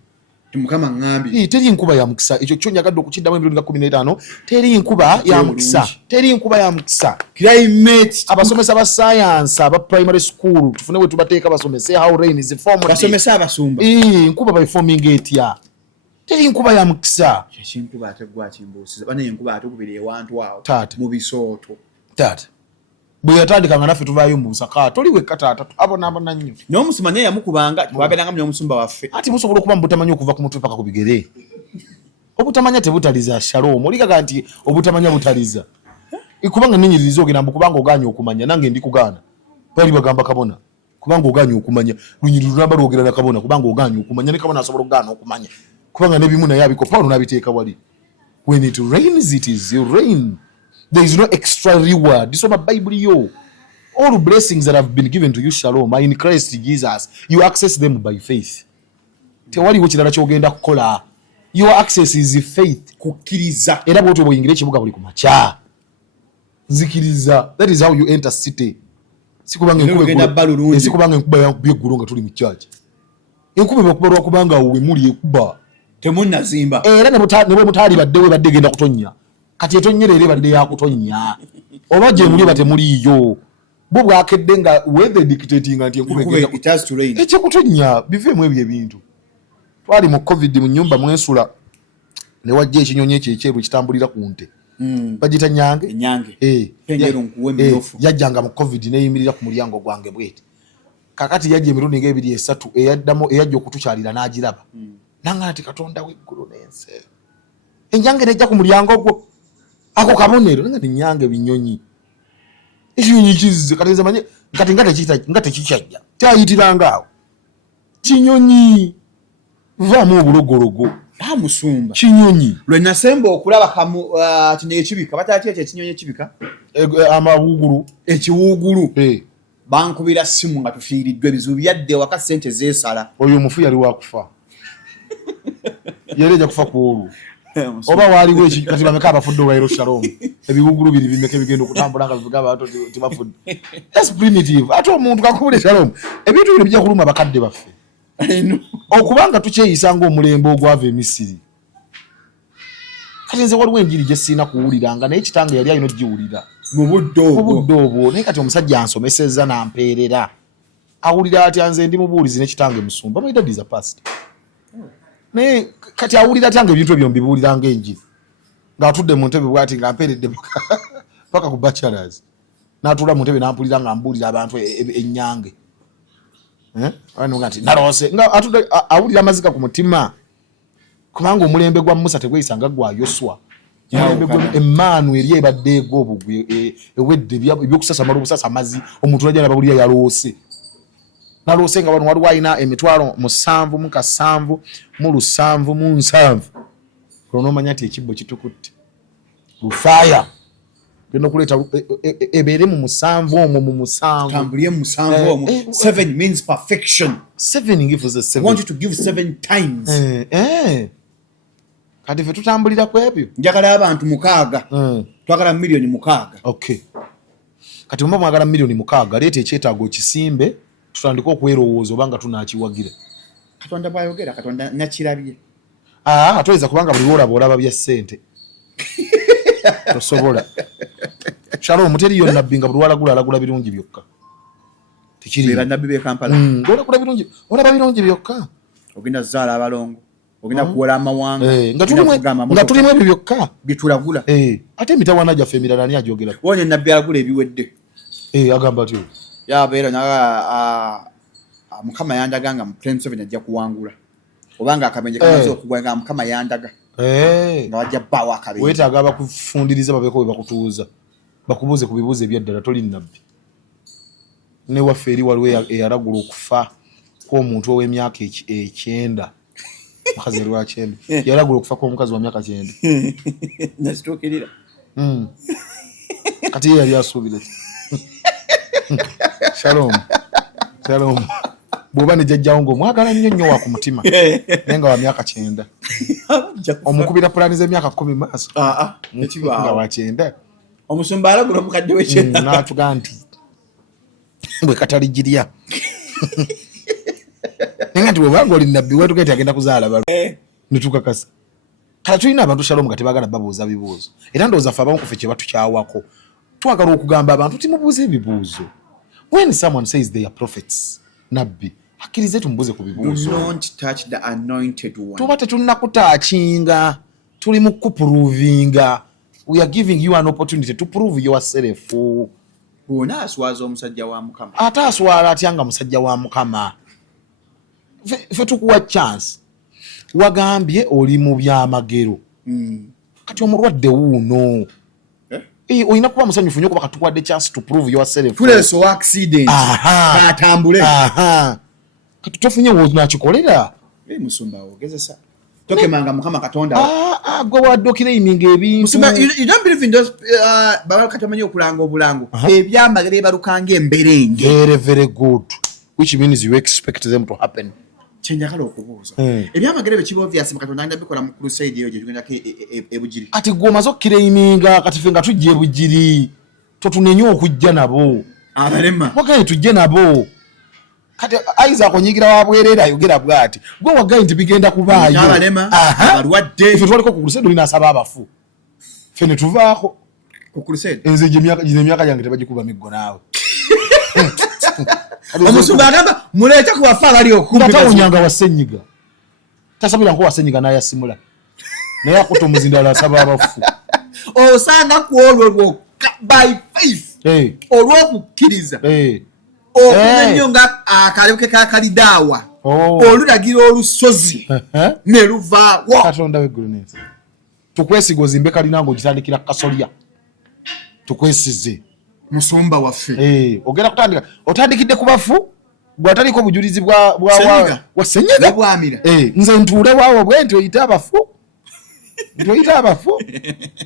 Mukama ngambi. Teri nkuba ya mukisa. Ekyo kyo nyagadde okukiddamu emirundi nga 15. Teri nkuba ya mukisa. Teri nkuba ya mukisa. Climate. Abasomesa ba science aba primary school tufune we tubateeka abasomesa how rain is formed. Basomesa abasumba. Nkuba by forming etya. Teri nkuba ya mukisa. Nkuba ate gwa kimbusiza. Bane nkuba ate kubiri ewantu awo. Taata. Mu bisooto. Taata. Bwe yatandika nga naffe tuvaayo mu busaka toli wekka taata abona nnyo. N'omusumba naye yamukubanga twabeeranga mu omusumba waffe. Ati musobola okuba mbutamanya okuva ku mutwe paka ku bigere. Obutamanya tebutaliza Shalom. Oligaga nti obutamanya butaliza. Ikubanga ninyiriza ogenda mbukubanga oganya okumanya nange ndi kugaana. Bali bagamba kabona. Kubanga oganya okumanya. Lunyirira namba lwogera na kabona kubanga oganya okumanya ne kabona asobola okugaana okumanya. Kubanga ne bimu naye abiko Paulo nabiteeka wali. When it rains it is rain. There is no extra reward. This is my Bible, yo. All the blessings that have been given to you, Shalom, are in Christ Jesus. You access them by faith. Tewali wachirala kyogenda kukola. Your access is faith. Kukiriza. Era bwoto boyingire kibuga buli kumacha. Nzikiriza. That is how you enter city. Sikubanga enkube. Sikubanga enkuba yankubye eggulu nga tuli mu church. Enkube bakubalwa kubanga we muli ekuba. Temunna zimba. Era ne mutali badde we badde genda kutonya. Kati etonyerere badde yakutonya. Oba je muli batemuliyo. Bo bwakedde nga weather dictating anti enkube it has to rain. Eche kutonya bive mu ebyo ebintu. Twali mu covid mu nyumba mwensula. Ne wajje ekinyonyi ekyeru kitambulira ku nte. Bagita nyange. Nyange. Penjero nkuwe myofu. Yajjanga mu covid ne yimirira ku mulyango gwange bwete. Kakati yajje emirundi ng'ebiri esatu eyajja okutukyalira n'agiraba. Nanga ati Katonda w'eggulu n'ensi. Enyange nejja ku mulyango gwo. Ako kabonero nga nyange binyonyi. Ekinyonyi kizize kateze manye kati ngate kikyajja. Tyayitiranga awo. Kinyonyi. Vamu obulogologo. Musumba. Kinyonyi. Lwe nasemba okulaba kamu kino ekibika. Batati ekinyonyi ekibika. Amawugulu. Ekiwugulu. Bankubira simu nga tufiiriddwa ebizibu byadde waka ssente zeesala. Oyo omufu yali wakufa. Yali ejja kufa ku olwo. Oba waliwo kati bameka abafudde olwairo Shalom. Ebiwugulu biri bimeka bigenda okutambula nga bivuga abantu tibafudde. That's primitive. Ate omuntu kakubule Shalom. Ebintu bino bijja kuluma bakadde baffe. Okubanga tukyeyisa ng'omulembe ogwava e Misiri. Kati nze waliwo enjiri gye sirina kuwuliranga naye kitange yali alina ogiwulira. Mu budde obwo. Naye kati omusajja ansomesezza n'ampeerera. Awulira ati nze ndi mubuulizi ne kitange musumba. My dad is a pastor. Naye kati awulira atyange ebintu ebyo mbibuulira ng'enjiri. Ng'atudde mu ntebe bw'ati ng'ampeeredde paka ku bachelors. N'atuula mu ntebe n'ampulira nga mbuulira abantu ennyange. Ati nalose nga atudde awulira amazika ku mutima. Kubanga omulembe gwa Musa tegweyisanga gwa Yoswa. Omulembe gwa Emmanuel ebadde egw'obugwe ewedde ebyokusasamala obusasamazi omuntu ajja n'abawulira yaloose. Nalose nga wano waliwo alina emitwalo 7 mu 7 mu 7 mu 7. Onomanya nti ekibbo kitukutte. Rufaya. Genda okuleeta ebeere mu 7 omwo mu 7. Tambuliye mu 7 omwo. 7 means perfection. 7 gives us 7. I want you to give 7 times. Kati fe tutambulira ku ebyo. Njagala abantu 6. Twagala milioni 6. Okay. Kati mumba mwagala milioni 6 leeta ekyetaago kisimbe tutandika okwerowooza obanga tunaakiwagira. Katonda bwayogera Katonda nakirabye. Atoyeza kubanga buli olaba bya ssente. Tosobola. Shalom muteri yo nabbi nga buli alagula birungi byokka. Tikiri. Era nabbi be Kampala. Olagula birungi. Olaba birungi byokka. Ogenda zaala abalongo. Ogenda kuwola amawanga. Nga tulimu ebyo byokka. Bitulagula. Ate emitawaana gyaffe emirala ani agyogera. Wonye nabbi alagula ebiwedde. Agamba atyo. Yabeera naga Mukama yandaga nga Prince of ajja kuwangula. Obanga akabenje kamaze okugwanga Mukama yandaga. Nga wajja bawa akabenje. Wetaaga abakufundiriza babeko we bakutuuza. Bakubuuze ku bibuuzo ebyaddala toli nnabbi. Ne waffe eri waliwo eyalagula okufa kw'omuntu ow'emyaka 9. Mukazi lwa 9. Yalagula okufa kw'omukazi wa myaka 9. Nasituukirira. Kati yali asuubira. Shalom. Bw'oba ne jjajjawo ng'omwagala nnyo wa ku mutima. Naye nga wa myaka 9. Omukubira pulaani z'emyaka 10 maaso. Ekibaawo. Nga wa 9. Omusumba alagula omukadde w'ekyenda. N'atuga nti bwe kataligirya. Nengati webango oli nabbi wetu kete agenda kuzaala balo. Nitukakasa. Kala tulina abantu Shalom kati bagala babuuza bibuuzo. Era ndowooza ffe abamu ku ffe kye batukyawako. Twagala okugamba abantu timubuuze ebibuuzo. When someone says they are prophets, nabbi, hakkirize tumubuuze ku bibuuzo. Do not touch the anointed one. Tuba tetulina kutaakinga, tuli mu kuprovinga. We are giving you an opportunity to prove yourself. Bw'ona aswaza omusajja wa Mukama. Ate aswala atya nga musajja wa Mukama. Ffe tukuwa chance. Wagambye oli mu byamagero. Kati omulwadde wuuno. Olina kuba musanyufu nnyo kuba katuwadde chance to prove yourself. Tuleso accident. Katambule. Kati tofunye woonakikolera. Musumba ogezesa. Tokemanga Mukama Katonda. Gwe waddukira eminga ebintu. Musumba, you don't believe in those baba katamanyi okulanga obulango. Ebyamagero barukanga emberenge. Very, very good. Which means you expect them to happen. Chenjakala okubuuza. Ebyamagero bekiba obvious Katonda anda bikola mu crusade eyo gye tugenda ebujiri. Kati gwe omaze okkira eminga kati ffe nga tujja ebujiri. Totunenye okujja nabo. Abalema. Wagaye tujje nabo. Kati Isaac onyigira wabwerera ayogera bwati. Gwe wagaye nti bigenda kubaayo. Abalema. Abalwadde. Ffe twaliko ku crusade olina asaba abafu. Ffe ne tuvaako. Ku crusade. Enze emyaka yange tebagikuba miggo naawe. Omusumba agamba muleete ku bafa abali okumpi. Tawonyanga wasenyiga. Tasabira nko wasenyiga n'ayasimula. Naye akuta omuzindala asaba abafu. Osanga ku olwo by faith. Olw'okukkiriza. Okunenyo nga akaleke kakalidaawa. Olulagira olusozi. Ne luvaawo. Katonda w'eggulu n'ensi. Tukwesiga ozimbe kalina ng'ogitandikira kasolya. Tukwesize. Musumba waffe. Ogenda kutandika. Otandikidde ku bafu. Bw'ataliko obujulizi bwa senyiga. Bwamira. Nze ntuule waawo bwe nti oyita abafu. Oyita abafu.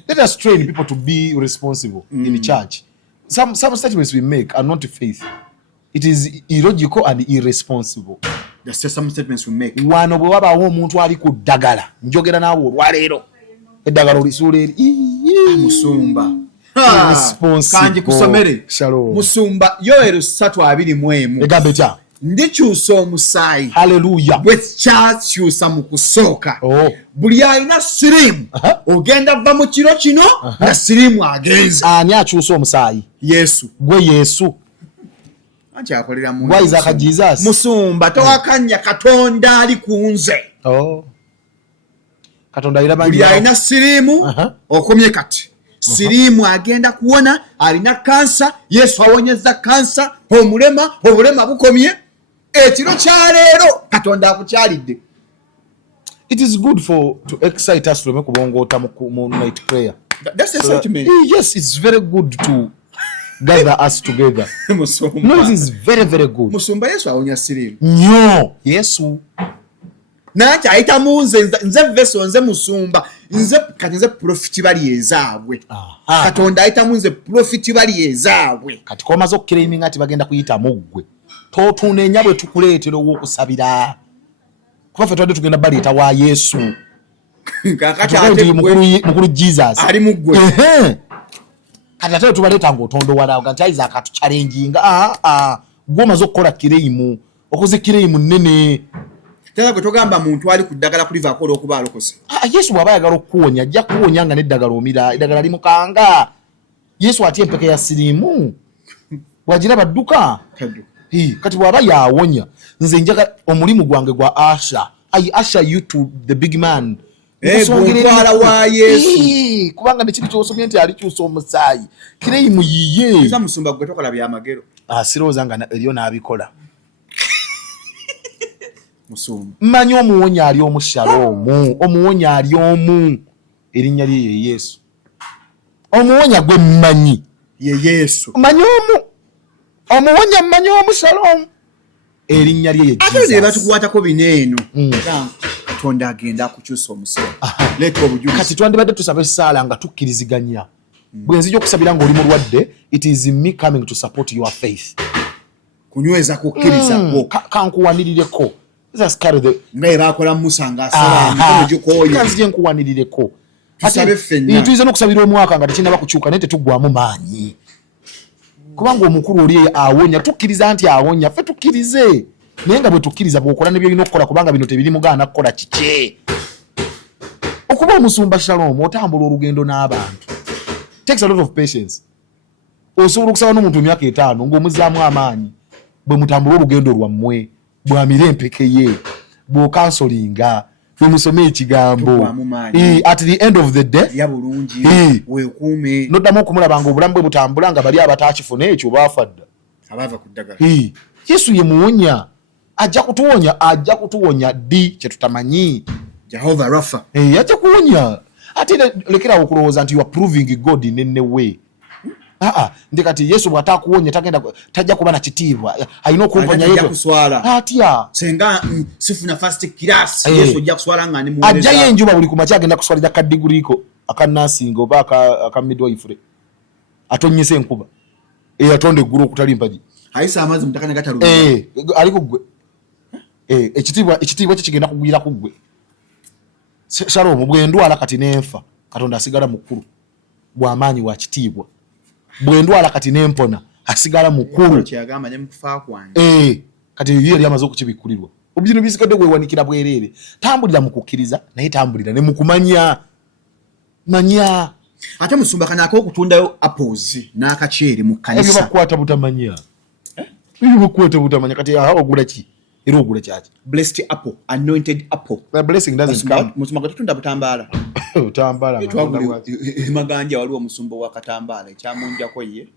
Let us train people to be responsible in church. Some statements we make are not faith. It is illogical and irresponsible. That's just some statements we make. Wano bwe wabaawo omuntu ali ku ddagala. Njogera naawe olwaleero. Eddagala olisuula eri. Musumba. Kanji kusomere. Shalom. Musumba Yoero 3:21. Egambe kya. Ndikyusa omusaayi. Hallelujah. Bwe kyakyusa mu kusooka. Buli alina siriimu. Ogenda va mu kiro kino nga siriimu agenze. Ani akyusa omusaayi? Yesu. Gwe Yesu. Anti akolera mu. Why is Isaac Jesus? Musumba towakanya Katonda ali kunze. Katonda iraba buli alina siriimu okomye kati. Siriimu agenda kuwona alina kansa. Yesu awonyeza kansa. Obulema bukomye. Ekiro kya leero Katonda akukyalidde. It is good to excite us to make kubongoota mu night prayer. That's the sentiment. Yes, it's very good to gather us together. No, it is very, very good. Musumba Yesu awonya siriimu. Nnyo Yesu. Nanti ayita munze nze veso nze musumba nze profiti bali ezaabwe. Katonda ayita munze profiti bali ezaabwe. Kati komaze okukiraiminga ati bagenda kuyita muggwe. Totunenya bwe tukuleetera ow'okusabira. Kuba ffe twadde tugenda baleeta wa Yesu. Kakati ate mukulu Jesus. Ali muggwe. Kati ate tubaleeta ng'otondo wala nti Isaac atuchalenging. Gwe omaze okukola kireimu. Okoze kireimu nnene. Tera gwe togamba muntu ali ku ddagala kulivaako olw'okuba alokose. Yesu bw'aba ayagala okuwonya ajja kuwonya nga n'eddagala omira. Eddagala limukanga. Yesu atya empeke ya siriimu. Wagiraba dduka. Kati bw'aba yawonya. Nze njagala omulimu gwange gwa Asha. I usher you to the big man. Gwala wa Yesu. Kubanga nekiri kyosomye nti alikyusa omusaayi. Kireimu yiye. Eza musumba gwe tokola byamagero. Sirowooza nga eriyo n'abikola. Musumba. Mmanyi omuwonya ali omu Shalom. Omuwonya ali omu. Erinnya lye ye Yesu. Omuwonya gwe mmanyi. Ye Yesu. Mmanyi omu. Omuwonya mmanyi omu Shalom. Erinnya lye ye Jesus. Ate batukwatako bineeno. Katonda agenda kukyusa omusaayi. Leeta obujulizi. Kati twandibadde tusaba essaala nga tukkiriziganya. Bwe nzija okusabira ng'oli mulwadde, it is me coming to support your faith. Kunyweza kukkiriza kwo. Kankuwanirireko. Ngaye bakola Musa ng'asala mujukooyo. Kanzije nkuwanirireko. Tusabe ffenna. Tuyiza n'okusabira omwaka nga tekinnaba kukyuka naye tetuggwamu maanyi. Kubanga omukulu oli awonya tukkiriza nti awonya ffe tukkirize. naye nga bwe tukkiriza bw'okola ne byolina okukola kubanga bino tebiri mugaana kukola kiki. Okuba omusumba Shalom otambula olugendo n'abantu takes a lot of patience. Osobola okusaba n'omuntu emyaka 5 ng'omuzaamu amaanyi bwe mutambula olugendo lwammwe bw'amira empeke ye bw'okansolinga bwe musome ekigambo at the end of the day ya bulungi weekuume noddamu okumulaba ng'obulamu bwe butambula nga bali abatakifuna ekyo baafa dda abava ku ddagala. Yesu ye muwonya ajja kutuwonya ddi kye tutamanyi. Jehovah Rapha ajja kuwonya ate lekerawo okulowooza nti you are proving God in any way. Ndi kati Yesu bw'atakuwonya tajja kuba na kitiibwa alina okumpanya Yesu kuswala atya senga sifuna first class Yesu ajja kuswala nga ni muweza ajja yenjuba buli kumakya agenda kuswalira kadiguliko akannasinga oba aka midwifery atonyese enkuba atonda eggulu okutali mpaji ayisa amazi mutakane gatalunga ali kuggwe ekitiibwa kye kigenda kugwira kuggwe. Shalom bwe ndwala kati nenfa Katonda asigala mukulu bw'amaanyi wa kitiibwa. Bwe ndwala kati nempona asigala mukulu kyagamba ne mukufa kwange kati ye yali amaze okukibikkulirwa. Obuzino bisikadde bwewanikira bwerere tambulira mu kukkiriza naye tambulira ne mukumanya manya. Ate musumba kanako okutundayo apples n'akaceeri mu kanisa ebyo bakwata butamanya ebyo bakwata butamanya kati ogula ki era ogula kyaki blessed apple anointed apple. The blessing doesn't come. Musumba katunda butambala utambala maganja waliwo musumba wa katambala ekyamunjako ye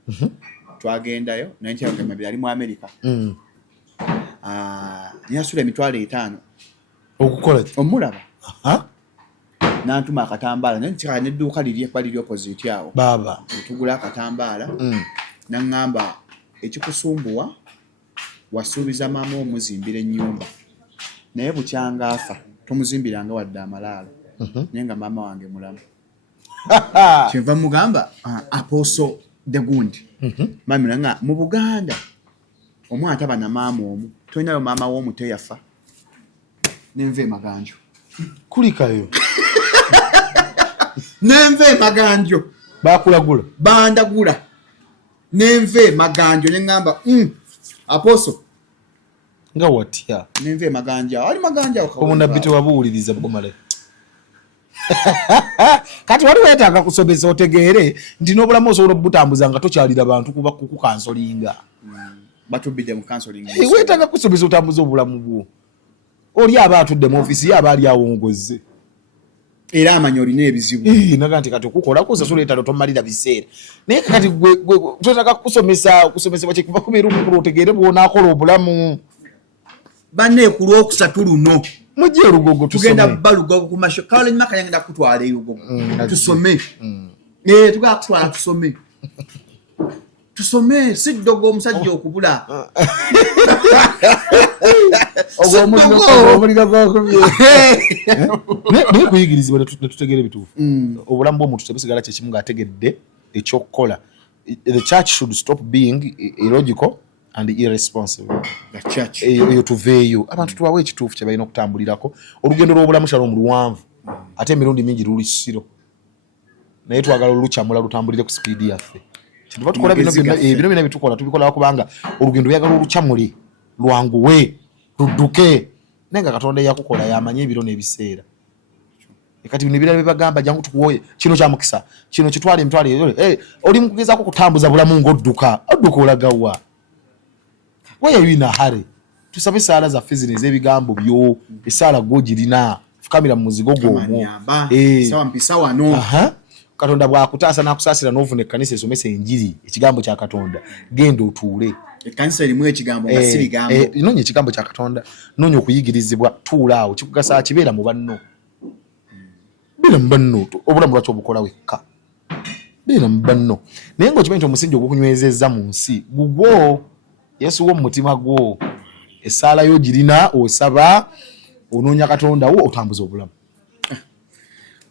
twagendayo naye kyagamba byali mu America nyasula emitwalo 5 okukola ki omulaba nantuma akatambala naye kika nedduuka liri opposite awo baba tugula akatambala nangamba ekikusumbuwa wasuubiza maama omuzimbira ennyumba naye bukyanga afa tomuzimbiranga wadde amalaalo naye nga maama wange mulamu. Kyenva mugamba Apostle the gundi mami nanga mu Buganda omwana ataba na maama omu tulinayo maama w'omuto yafa nenve maganjo kulikayo nenve maganjo bakulagula bandagula nenve maganjo nengamba Apostle nga watya nenve maganja ali maganja omunabbi tewabuwuliriza bugomale kati wali weetaaga kusobeza otegeere nti n'obulamu osobola obutambuza nga tokyalira bantu kuba kukansolinga batubidde mu counseling weetaaga kusobeza otambuza obulamu bwo oli aba atudde mu ofiisi ye aba ali awongoze era amanyi olina ebizibu naga nti kati okukolako osasula etalo tomalira biseera naye kati twetaaga kusomesebwa kyekuva kubeera omukulu otegeere bw'onaakola obulamu banne ku Lwokusatu luno mujje Lugogo tugenda balugogo ku masho kale nyuma kanyanga kutwala Lugogo tusome tugenda kutwala tusome siddogo omusajja okubula naye kuyigirizibwa netutegeera ebituufu obulamu bw'omuntu tebusigala kyekimu ng'ategedde ekyokukola. The church should stop being illogical and irresponsible. The church eyo tuveeyo abantu tubawe ekituufu kye balina okutambulirako. Olugendo lw'obulamu Shalom luwanvu ate emirundi mingi luli kisiro naye twagala olukyamula lutambulire ku sipiidi yaffe. Kyetuva tukola bino byonna bitukola tubikola kubanga olugendo luyagala olukyamule lwanguwe ludduke naye nga Katonda yakukola yamanye ebiro n'ebiseera. Kati bino ebirala bibagamba jangu tukuwoye kino kya mukisa kino kitwale emitwalo oli mukugezaako kutambuza bulamu ng'odduka olagawa waya yina hare tusabe sala za fizini z'ebigambo byo esala gogirina fukamira mu muzigo gw'omwo sawa mpisa wano Katonda bw'akutaasa n'akusaasira n'ovuna ekkanisa esomesa enjiri ekigambo kya Katonda genda otuule. Ekkanisa erimu ekigambo nga si bigambo noonya ekigambo kya Katonda noonya okuyigirizibwa tuula awo kikugasa kibeera mu banno beera mu banno obulamu lwaki obukola wekka beera mu banno naye ng'okimanyi nti omusingi ogw'okunywezezza mu nsi gugwo Yesu wo mu mutima gwo essaala yo girina osaba onoonya Katonda wo otambuza obulamu.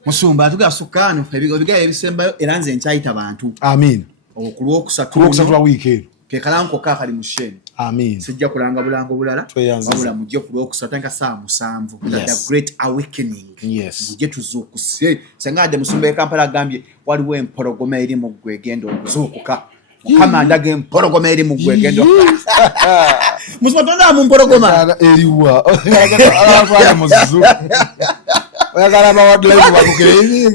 Musumba tugasukano ebigaye ebisembayo era nze nkyayita bantu amiina ku Lwokusatu lwa wiiki kekalanko kakali musheni amiina sijja kulanga bulango bulala wabula mujje ku Lwokusatu nga saa 7 the great awakening mujje tuzuukuse senga ade musumba Kampala agambye waliwo empologoma eri mu ggwe egenda okuzuukuka Kamanda ge empologoma eri mu ggwe egenda Musumba tonda mu mpologoma. Eriwa. Ala muzu. Oyagala ba wildlife bakukere.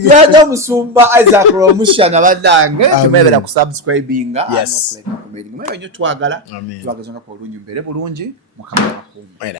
Yaja Musumba Isaac Rwomusana badange tumebera ku subscribinga Yes. anokuleka ku mailing. Mwe nyo twagala. Twagazanga ko olunyu mbere bulungi mukama wakumwe.